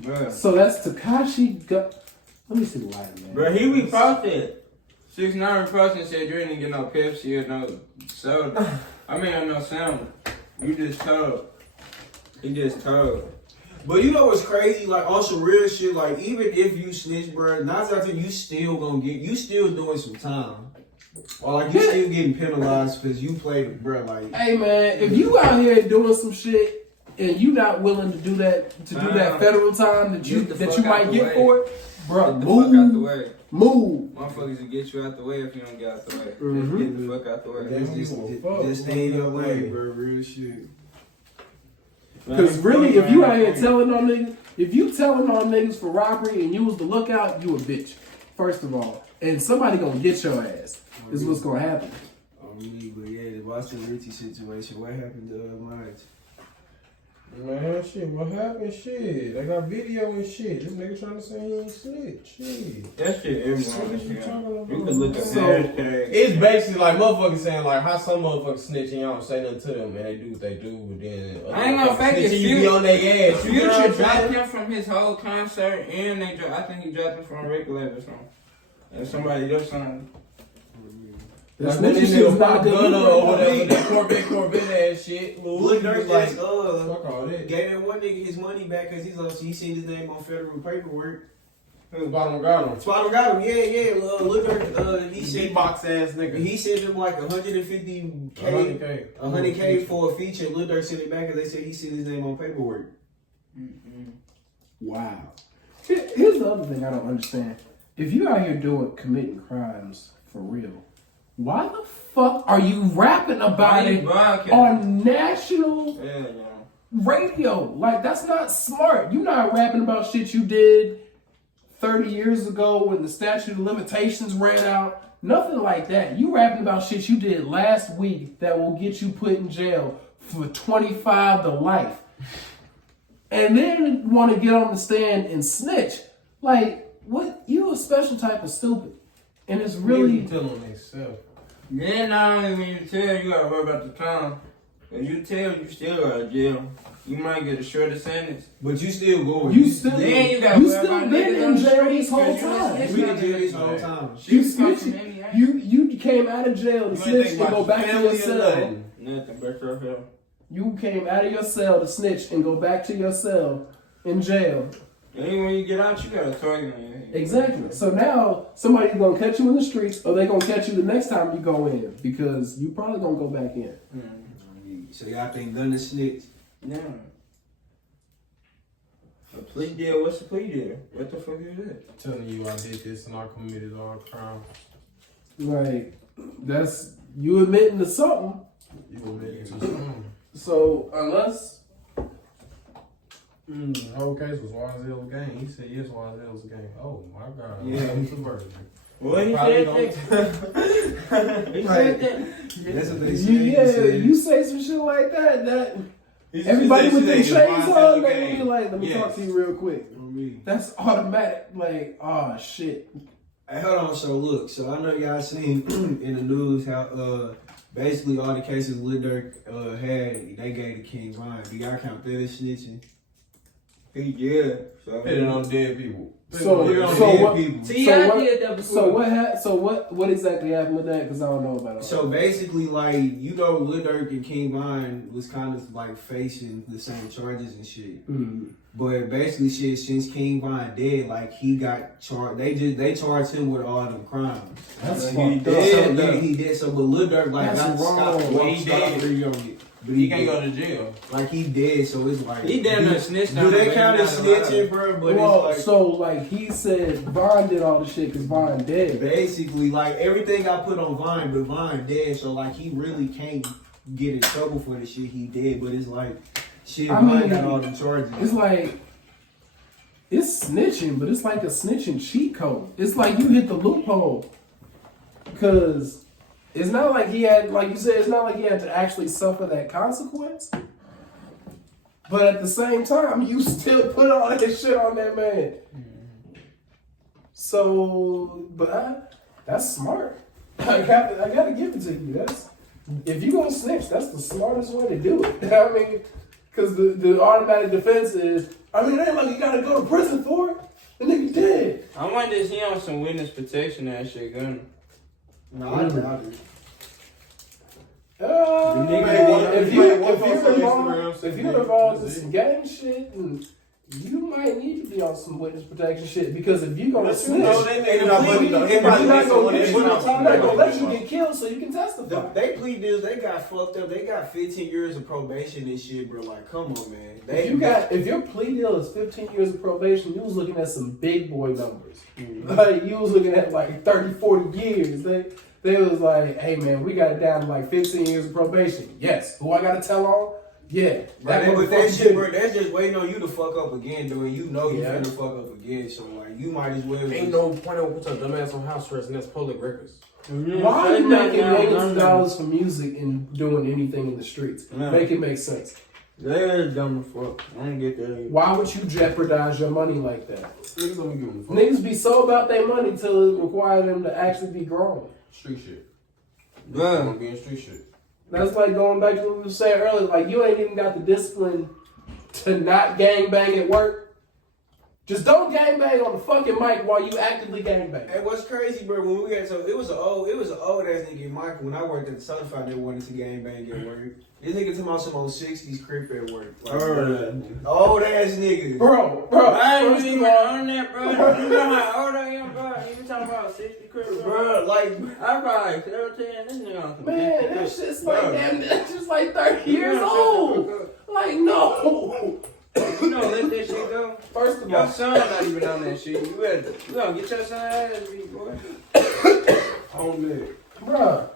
Bruh. So that's Tekashi. Let me see the light, man. Bro, he reposted. 6ix9ine reposted and said you didn't get no Pepsi or no soda. I mean, no sandwich. You just told. He just told. But you know what's crazy? Like, on some real shit, like, even if you snitch, bro, 9 times out of 10, you still doing some time. Or, like, you still getting penalized because you played, bro, like. Hey, man, if you out here doing some shit and you not willing to do that, federal time that you might get for it, bro, move. Fuck out the way. Move. Motherfuckers will get you out the way if you don't get out the way. Mm-hmm. Get the fuck out the way. Just stay in your lane, bro, real shit. Because really, if you out here telling on niggas, if you telling on niggas for robbery and you was the lookout, you a bitch, first of all. And somebody gonna get your ass. This is what's gonna happen. But yeah, the Boston Richie situation, what happened to Semaj? Man, shit, what happened? Shit, they got video and shit. This nigga trying to say he ain't snitch. Shit. That shit, everyone. You could look at hashtag. It's basically like motherfuckers saying like how some motherfuckers snitch and y'all don't say nothing to them, man. They do what they do, but then I ain't gonna fake it. You be on their ass. Future dropped him from his whole concert, and I think he dropped him from a record label or something. And somebody else signed. Like when this nigga pop gun or whatever, that Corvette ass shit. Lil Durk like, just fuck all that. gave that one nigga his money back because he seen his name on federal paperwork. Bottom got him. Spot got him, yeah. Lil Durk, he sent beatbox ass nigga. He sent him like 100K for a feature. Lil Durk sent it back because they said he sent his name on paperwork. Mm-hmm. Wow. Here's the other thing I don't understand. If you out here committing crimes for real, why the fuck are you rapping about it on national? Yeah. radio. Like, that's not smart. You're not rapping about shit you did 30 years ago when the statute of limitations ran out. Nothing like that. You rapping about shit you did last week that will get you put in jail for 25 to life. And then want to get on the stand and snitch. Like, what? You a special type of stupid. And it's really... Tell on themselves. Then not only when you tell, you gotta worry about the time. If you tell, you still go to jail. You might get a shorter sentence. But you still going. You still Then you gotta you worry still about been niggas in on the jail streets this whole 'cause you time. snitching We on in jail this niggas. whole time. You Shit fucking snitching. any ass. You came out of jail to snitch and go back to your cell. Nothing but your hell. You came out of your cell to snitch and go back to your cell in jail. And when you get out, you got a target on your head. Exactly. So now somebody's gonna catch you in the streets, or they gonna catch you the next time you go in because you probably gonna go back in. So y'all think gunna snitch? Yeah. A plea deal? What's a plea deal? What the fuck is that? Telling you I did this and I committed all crime. Like, that's you admitting to something. You admitted to something. So unless The whole case was Wazell's gang. He said yes, Wazell's gang. Oh my God. Yeah. He's a virgin. Well, he Probably said that. He said that. That's what they said. yeah, you say some shit like that, everybody with their shades on, they be like, let me talk to you real quick. That's automatic. Like, oh shit. Hey, hold on. So look, so I know y'all seen in the news how basically all the cases Lil Durk had, they gave to King Von. Do y'all count that as snitching? He did. So Put it on dead people. So Put it on so dead what? people. See, So I what- did that before. So what? So what exactly happened with that? Because I don't know about it. So basically, like, you know, Lil Durk and King Von was kind of like facing the same charges and shit. Mm. But basically, shit, since King Von dead, like, he got charged. They charged him with all them crimes. That's He fucked did. up. So, yeah, he did. So, but Lil Durk like That's got wrong. stopped. Well, he stopped dead. on it. But He can't go to jail. Like, he dead, so it's like He damn near snitched on Do they him, count but as he not snitching, bro? But Well, it's like so like he said, Von did all the shit because Von dead. basically like everything I put on Vine, but Vine dead, so like he really can't get in trouble for the shit he did. But it's like shit, I Vine mean, got all the charges. It's like it's snitching, but it's like a snitching cheat code. It's like you hit the loophole because it's not like he had, like you said, it's not like he had to actually suffer that consequence. But at the same time, you still put all that shit on that man. So, but that's smart. I gotta give it to you. That's if you gonna snitch, that's the smartest way to do it. I mean, because the automatic defense is, I mean, it ain't like you gotta go to prison for it. The nigga dead. I wonder if he on some witness protection that shit gun. No, I doubt it. If you're involved in some gang shit, and you might need to be on some witness protection shit because if you're gonna snitch, They got money though. they're not gonna let you They get killed so you can testify. They plea deals, they got fucked up. They got 15 years of probation and shit, bro. Like, come on, man. If your plea deal is 15 years of probation, you was looking at some big boy numbers. Like you was looking at like 30, 40 years. They was like, hey man, we got it down to like 15 years of probation. Yes. Who I gotta tell on? Yeah. But that shit, bro, that's just waiting on you to fuck up again, though. And you know you finna fuck up again. So, like, you might as well. Ain't no point in putting your dumbass on house arrest and that's public records. Why are you making millions of dollars for music and doing anything in the streets? Yeah. Make it make sense. They're dumb as fuck. I don't get that. Why would you jeopardize your money like that? Niggas don't be giving a fuck. Niggas be so about their money till it require them to actually be grown. Street shit. Bruh. Gonna be in street shit. That's like going back to what we were saying earlier. Like, you ain't even got the discipline to not gangbang at work. Just don't gangbang on the fucking mic while you actively gangbang. Hey, what's crazy, bro? When we got it was an old ass nigga Michael when I worked at the Southside that wanted to gangbang at work. This nigga talking about some old 60s crip at work. Like, old ass nigga. Bro. I ain't First even of all, on that, bro. You know how old I am, bro? You talking about 60 crib, Bro, like, I probably 13. This nigga on some man, that shit's like damn, that's just like 30 years old. Like, no. You don't let that shit go. First of Your all, son not even on that shit. You gonna get your son ass beat, boy. On that. bruh,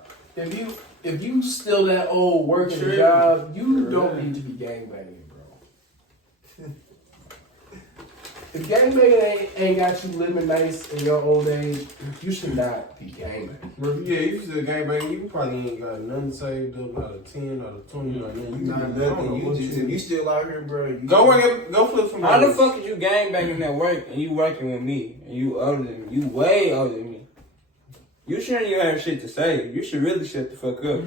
if you still that old working a job, you don't need to be gangbanging, bro. If gangbanging ain't got you living nice in your old age, you should not be gangbanging. Bro, yeah, you still gangbang, you probably ain't got nothing saved up out of 10 out of 20 right now. You Not nothing. You still out here, bro. go work, go flip some. How the fuck is you gangbanging at work and you working with me and you older than me? You way older than me. You shouldn't even have shit to say. You should really shut the fuck up.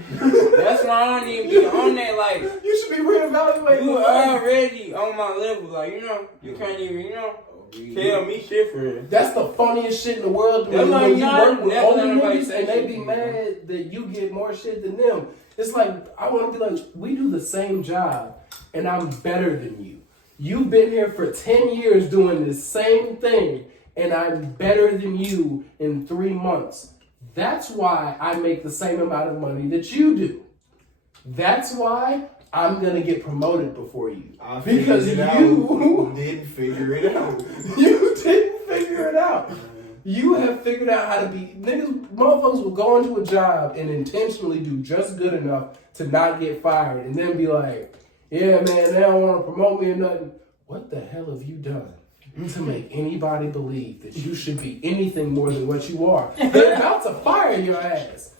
That's why I don't even be on that. Like, You should be reevaluating. you already on my level. Like, you know, you can't even, tell me shit for real. That's the funniest shit in the world to me. That's like When you work with never older let nobody niggas say and they shit be to me, mad that you get more shit than them. It's like, I want to be like, we do the same job and I'm better than you. You've been here for 10 years doing the same thing and I'm better than you in 3 months. That's why I make the same amount of money that you do. That's why I'm going to get promoted before you. Because you didn't figure it out. You didn't figure it out. You have figured out how to be... Motherfuckers will go into a job and intentionally do just good enough to not get fired and then be like, yeah, man, they don't want to promote me or nothing. What the hell have you done to make anybody believe that you should be anything more than what you are? They're about to fire your ass.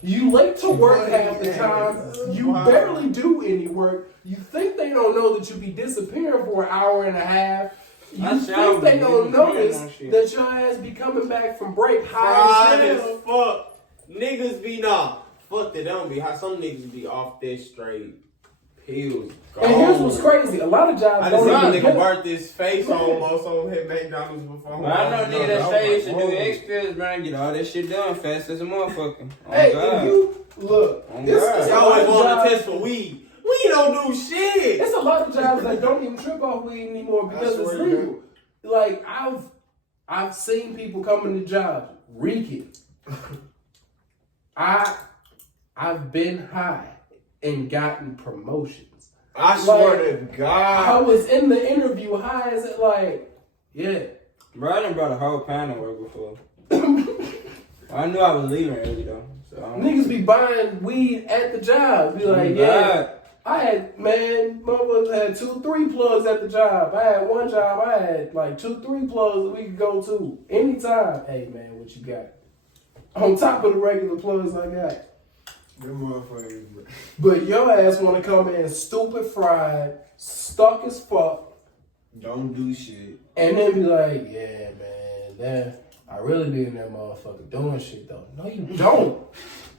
You late to work half the time. You barely do any work. You think they don't know that you be disappearing for an hour and a half. You think they don't notice that your ass be coming back from break high as hell. Fuck. Niggas be fuck they don't be high. Some niggas be off that straight pills. And here's what's crazy. A lot of jobs I just don't seen a even nigga burnt his face almost on hit McDonald's before. But I know nigga that say you should do X pills, bro, get all that shit done fast as a motherfucker. Hey, if you look, it's always a want lot to of test for weed. We don't do shit. It's a lot of jobs that don't even trip off weed anymore because it's legal. Like I've seen people come into jobs reeking. I've been high and gotten promotions. I swear to God. I was in the interview high as it like, yeah. Bro, I done brought a whole pound of work before. I knew I was leaving early though. So Niggas be buying weed at the job. Be like, yeah. I had, motherfuckers had 2-3 plugs at the job. I had one job, I had like 2-3 plugs that we could go to anytime. Hey man, what you got? On top of the regular plugs I got. Them motherfuckers. But your ass want to come in stupid fried, stuck as fuck. Don't do shit. And then be like, yeah, man, I really be in that motherfucker doing shit though. No, you don't.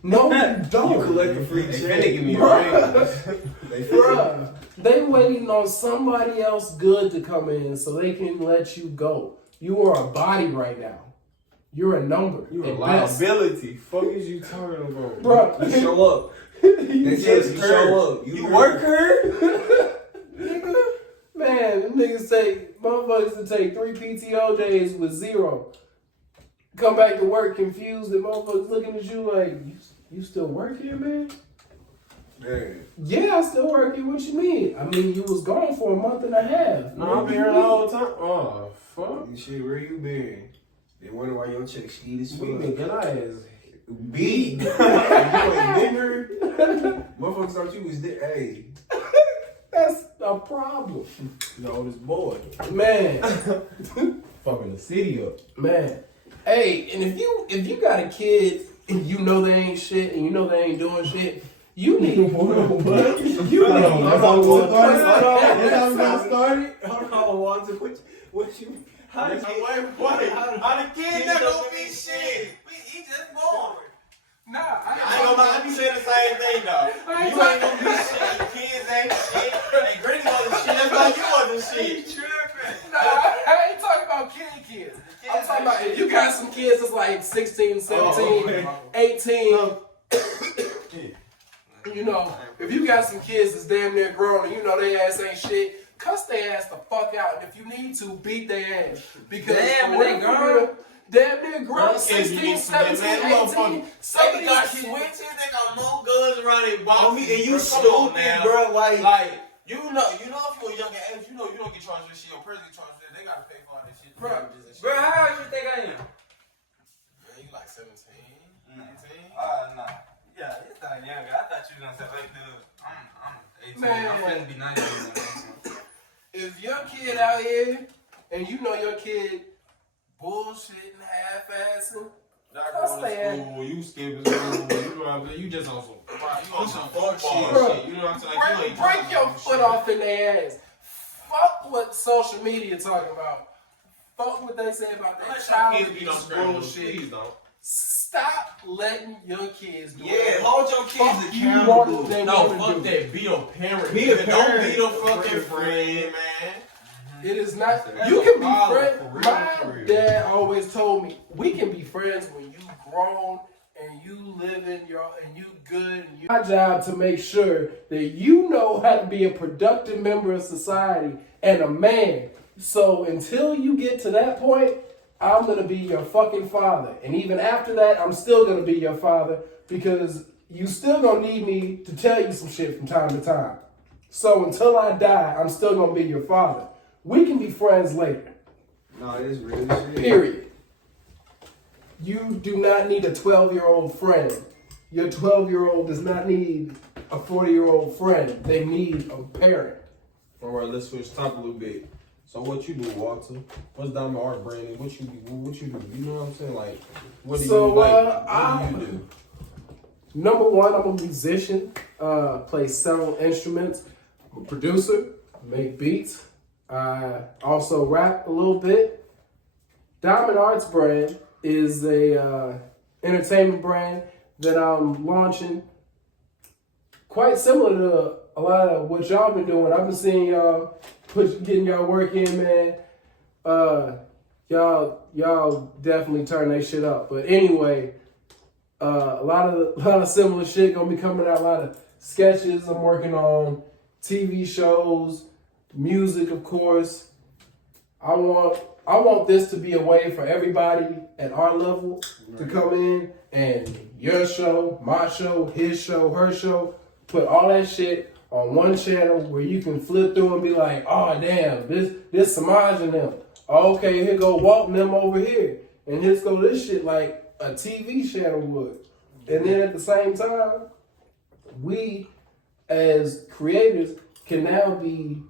No, you don't. You collect a free check. They give me a ring. Bruh, they waiting on somebody else good to come in so they can let you go. You are a body right now. You're a number. You're a liability. Fuck is you talking about? Bro, You show up. They said you show up. You work her? Nigga. Man, them niggas say motherfuckers to take 3 PTO days with 0. Come back to work confused and motherfuckers looking at you like, you still work here, man? Damn. Yeah, I still work here. What you mean? I mean, you was gone for a month and a half. No, I've been here the whole time. Oh, fuck. Shit, where you been? They wonder why your chick skeet as We fuck. been get our ass Beat. You ain't bigger. Motherfuckers thought you was there. Hey. That's a problem. the oldest boy. Man. Fucking the city up. Man. Hey, and if you got a kid and you know they ain't shit and you know they ain't doing shit, you need That's how we got started. Hold on, Walter. What you... How the kid not gonna be shit? He just born. Nah, I ain't gonna lie, I be saying the same thing though. You ain't gonna be shit, your kids ain't shit, and Granny wasn't shit, that's why you wasn't shit. Nah, I ain't talking about kids. I'm talking about if you got some kids that's like 16, 17, 18. You know, if you got some kids that's damn near grown and you know they ass ain't shit, cuss their ass the fuck out. And if you need to, beat their ass. Because damn, they grown. Damn near grown. 16, 17, 18. Some of They these got kids. switches, they got more guns around their body. Oh, and you Come on stupid, now. bro. Like You know, if you're a younger age, you know you don't get charged with shit. Your person get charged with it. They gotta pay for all this shit. Bro, damages and shit. bro, how old you think I am? Man, you like 17, 18? Nah. Yeah, it's not younger. I thought you was gonna say, like, dude, I'm 18. Man. I'm finna be 19. kid out here and you know your kid bullshitting, half-assing. Not going to school, you skipping school, you know what I'm saying? You just on some football shit. You know what I'm saying? Break your foot off in their ass. Fuck what social media talking about. Fuck what they say about that child abuse bullshit. Please don't. Stop letting your kids do it. Yeah, hold your kids accountable. No, fuck that. Be a parent. Be a parent. Don't be the fucking friend, man. It is not. You can be friends. My dad always told me we can be friends when you grown and you living and you good. And my job to make sure that you know how to be a productive member of society and a man. So until you get to that point, I'm gonna be your fucking father. And even after that, I'm still gonna be your father because you still gonna need me to tell you some shit from time to time. So until I die, I'm still gonna be your father. We can be friends later. No, it's real shit. Period. You do not need a 12-year-old friend. Your 12-year-old does not need a 40-year-old friend. They need a parent. All right, let's switch top a little bit. So what you do, Walter? What's Diamond Art Branding? What you do? You know what I'm saying? Like, what do you like? What do you do? Number one, I'm a musician. Play several instruments. I'm a producer. Make beats. I also rap a little bit. Diamond Arts brand is a entertainment brand that I'm launching. Quite similar to a lot of what y'all been doing. I've been seeing y'all getting y'all work in, man. Y'all definitely turn that shit up. But anyway, a lot of similar shit gonna be coming out. A lot of sketches I'm working on, TV shows, music, of course. I want this to be a way for everybody at our level to come in and your show, my show, his show, her show, put all that shit on one channel where you can flip through and be like, oh damn, this Semaj and them. Oh, okay, here go Walt and them over here. And here's go this shit like a TV channel would. And then at the same time, we as creators can now be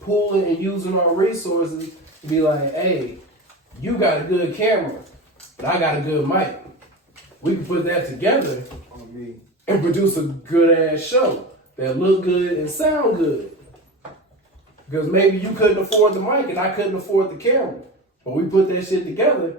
pulling and using our resources to be like, hey, you got a good camera, but I got a good mic. We can put that together and produce a good ass show that look good and sound good. Because maybe you couldn't afford the mic and I couldn't afford the camera. But we put that shit together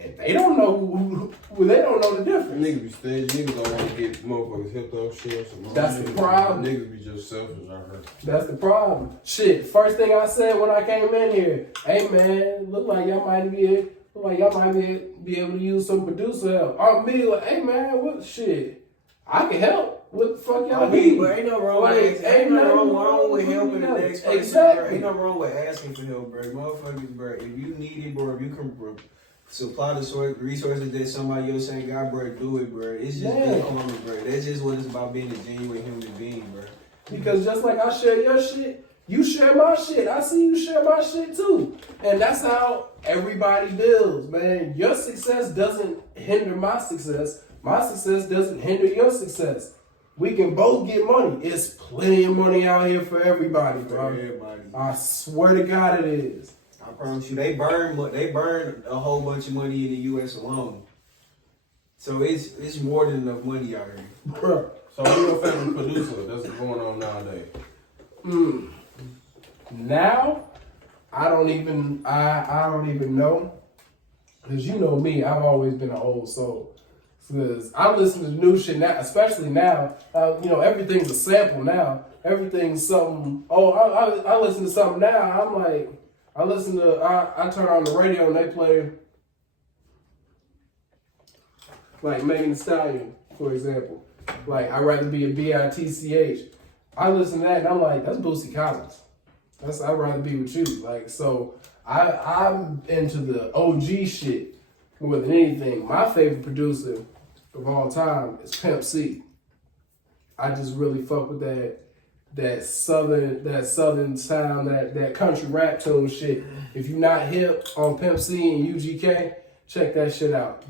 and they don't know they don't know the difference. Niggas be staging, niggas don't want to get motherfuckers hipped up shit. That's the problem. Niggas be just selfish, I heard. That's the problem. Shit, first thing I said when I came in here, hey man, look like y'all might be able to use some producer help. I'm me like, hey man, what shit? I can help. What the fuck y'all need? But ain't no wrong with ain't no wrong with helping the next person. Exactly. Bro. Ain't no wrong with asking for help, bro. Motherfuckers, bro. If you need it, bro, if you can supply the resources that somebody else ain't got, bro, do it, bro. It's just good karma, bro. That's just what it's about, being a genuine human being, bro. Because just like I share your shit, you share my shit. I see you share my shit too. And that's how everybody builds, man. Your success doesn't hinder my success. My success doesn't hinder your success. We can both get money. It's plenty of money out here for everybody, bro. For everybody. I swear to God it is. I promise you, they burn a whole bunch of money in the U.S. alone. So it's more than enough money out here. Bro. So who's your favorite producer that's going on nowadays? Now, I don't even know. Because you know me, I've always been an old soul. Because I listen to new shit now, especially now. Everything's a sample now. Everything's something. Oh, I listen to something now. I'm like, I turn on the radio and they play like Megan Thee Stallion, for example. Like, I'd rather be a B-I-T-C-H. I listen to that and I'm like, that's Boosie Collins. I'd rather be with you. Like, so I'm into the OG shit more than anything. My favorite producer of all time is Pimp C. I just really fuck with that southern sound, that country rap tune shit. If you're not hip on Pimp C and UGK, check that shit out.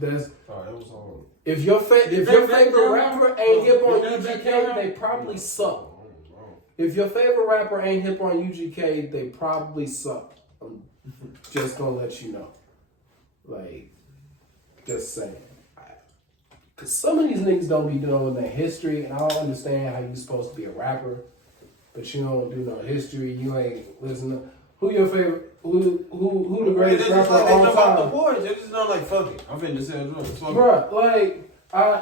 If your favorite rapper ain't hip on UGK, they probably suck. If your favorite rapper ain't hip on UGK, they probably suck. I'm just gonna let you know. Like, just saying. Cause some of these niggas don't be knowing their history, and I don't understand how you supposed to be a rapper, but you don't do no history. You ain't listen to who your favorite, who the greatest rapper of all time. They just not like fuck it. I'm finna sell drugs. Bruh, like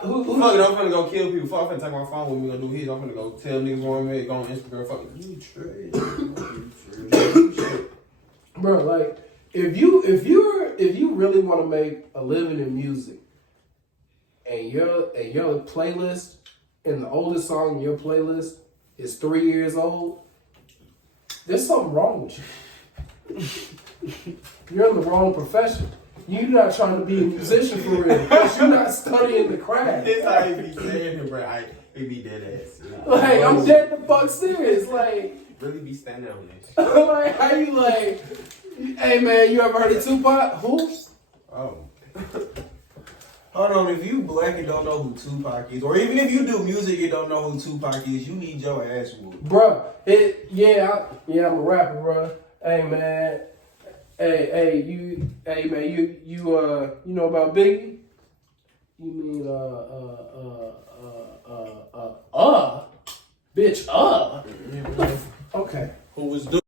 who fuck it, I'm finna go kill people. Fuck, I'm finna take my phone with me, gonna do his. I'm finna go tell niggas where I'm at, go on Instagram. Fuck it. You trash. Bro, like if you really want to make a living in music, and your playlist and the oldest song in your playlist is 3 years old, there's something wrong with you. You're in the wrong profession. You're not trying to be a musician for real, because you're not studying the craft. This how he be saying it, bro. He be dead ass. Like, I'm dead the fuck serious. Like, really be standing on this. like, how you like, hey man, you ever heard of Tupac? Who? Oh. Hold on, if you black and don't know who Tupac is, or even if you do music and don't know who Tupac is, you need your ass whooped. Bruh, I'm a rapper, bruh. Hey man. You know about Biggie? You mean bitch, Okay. Who was doing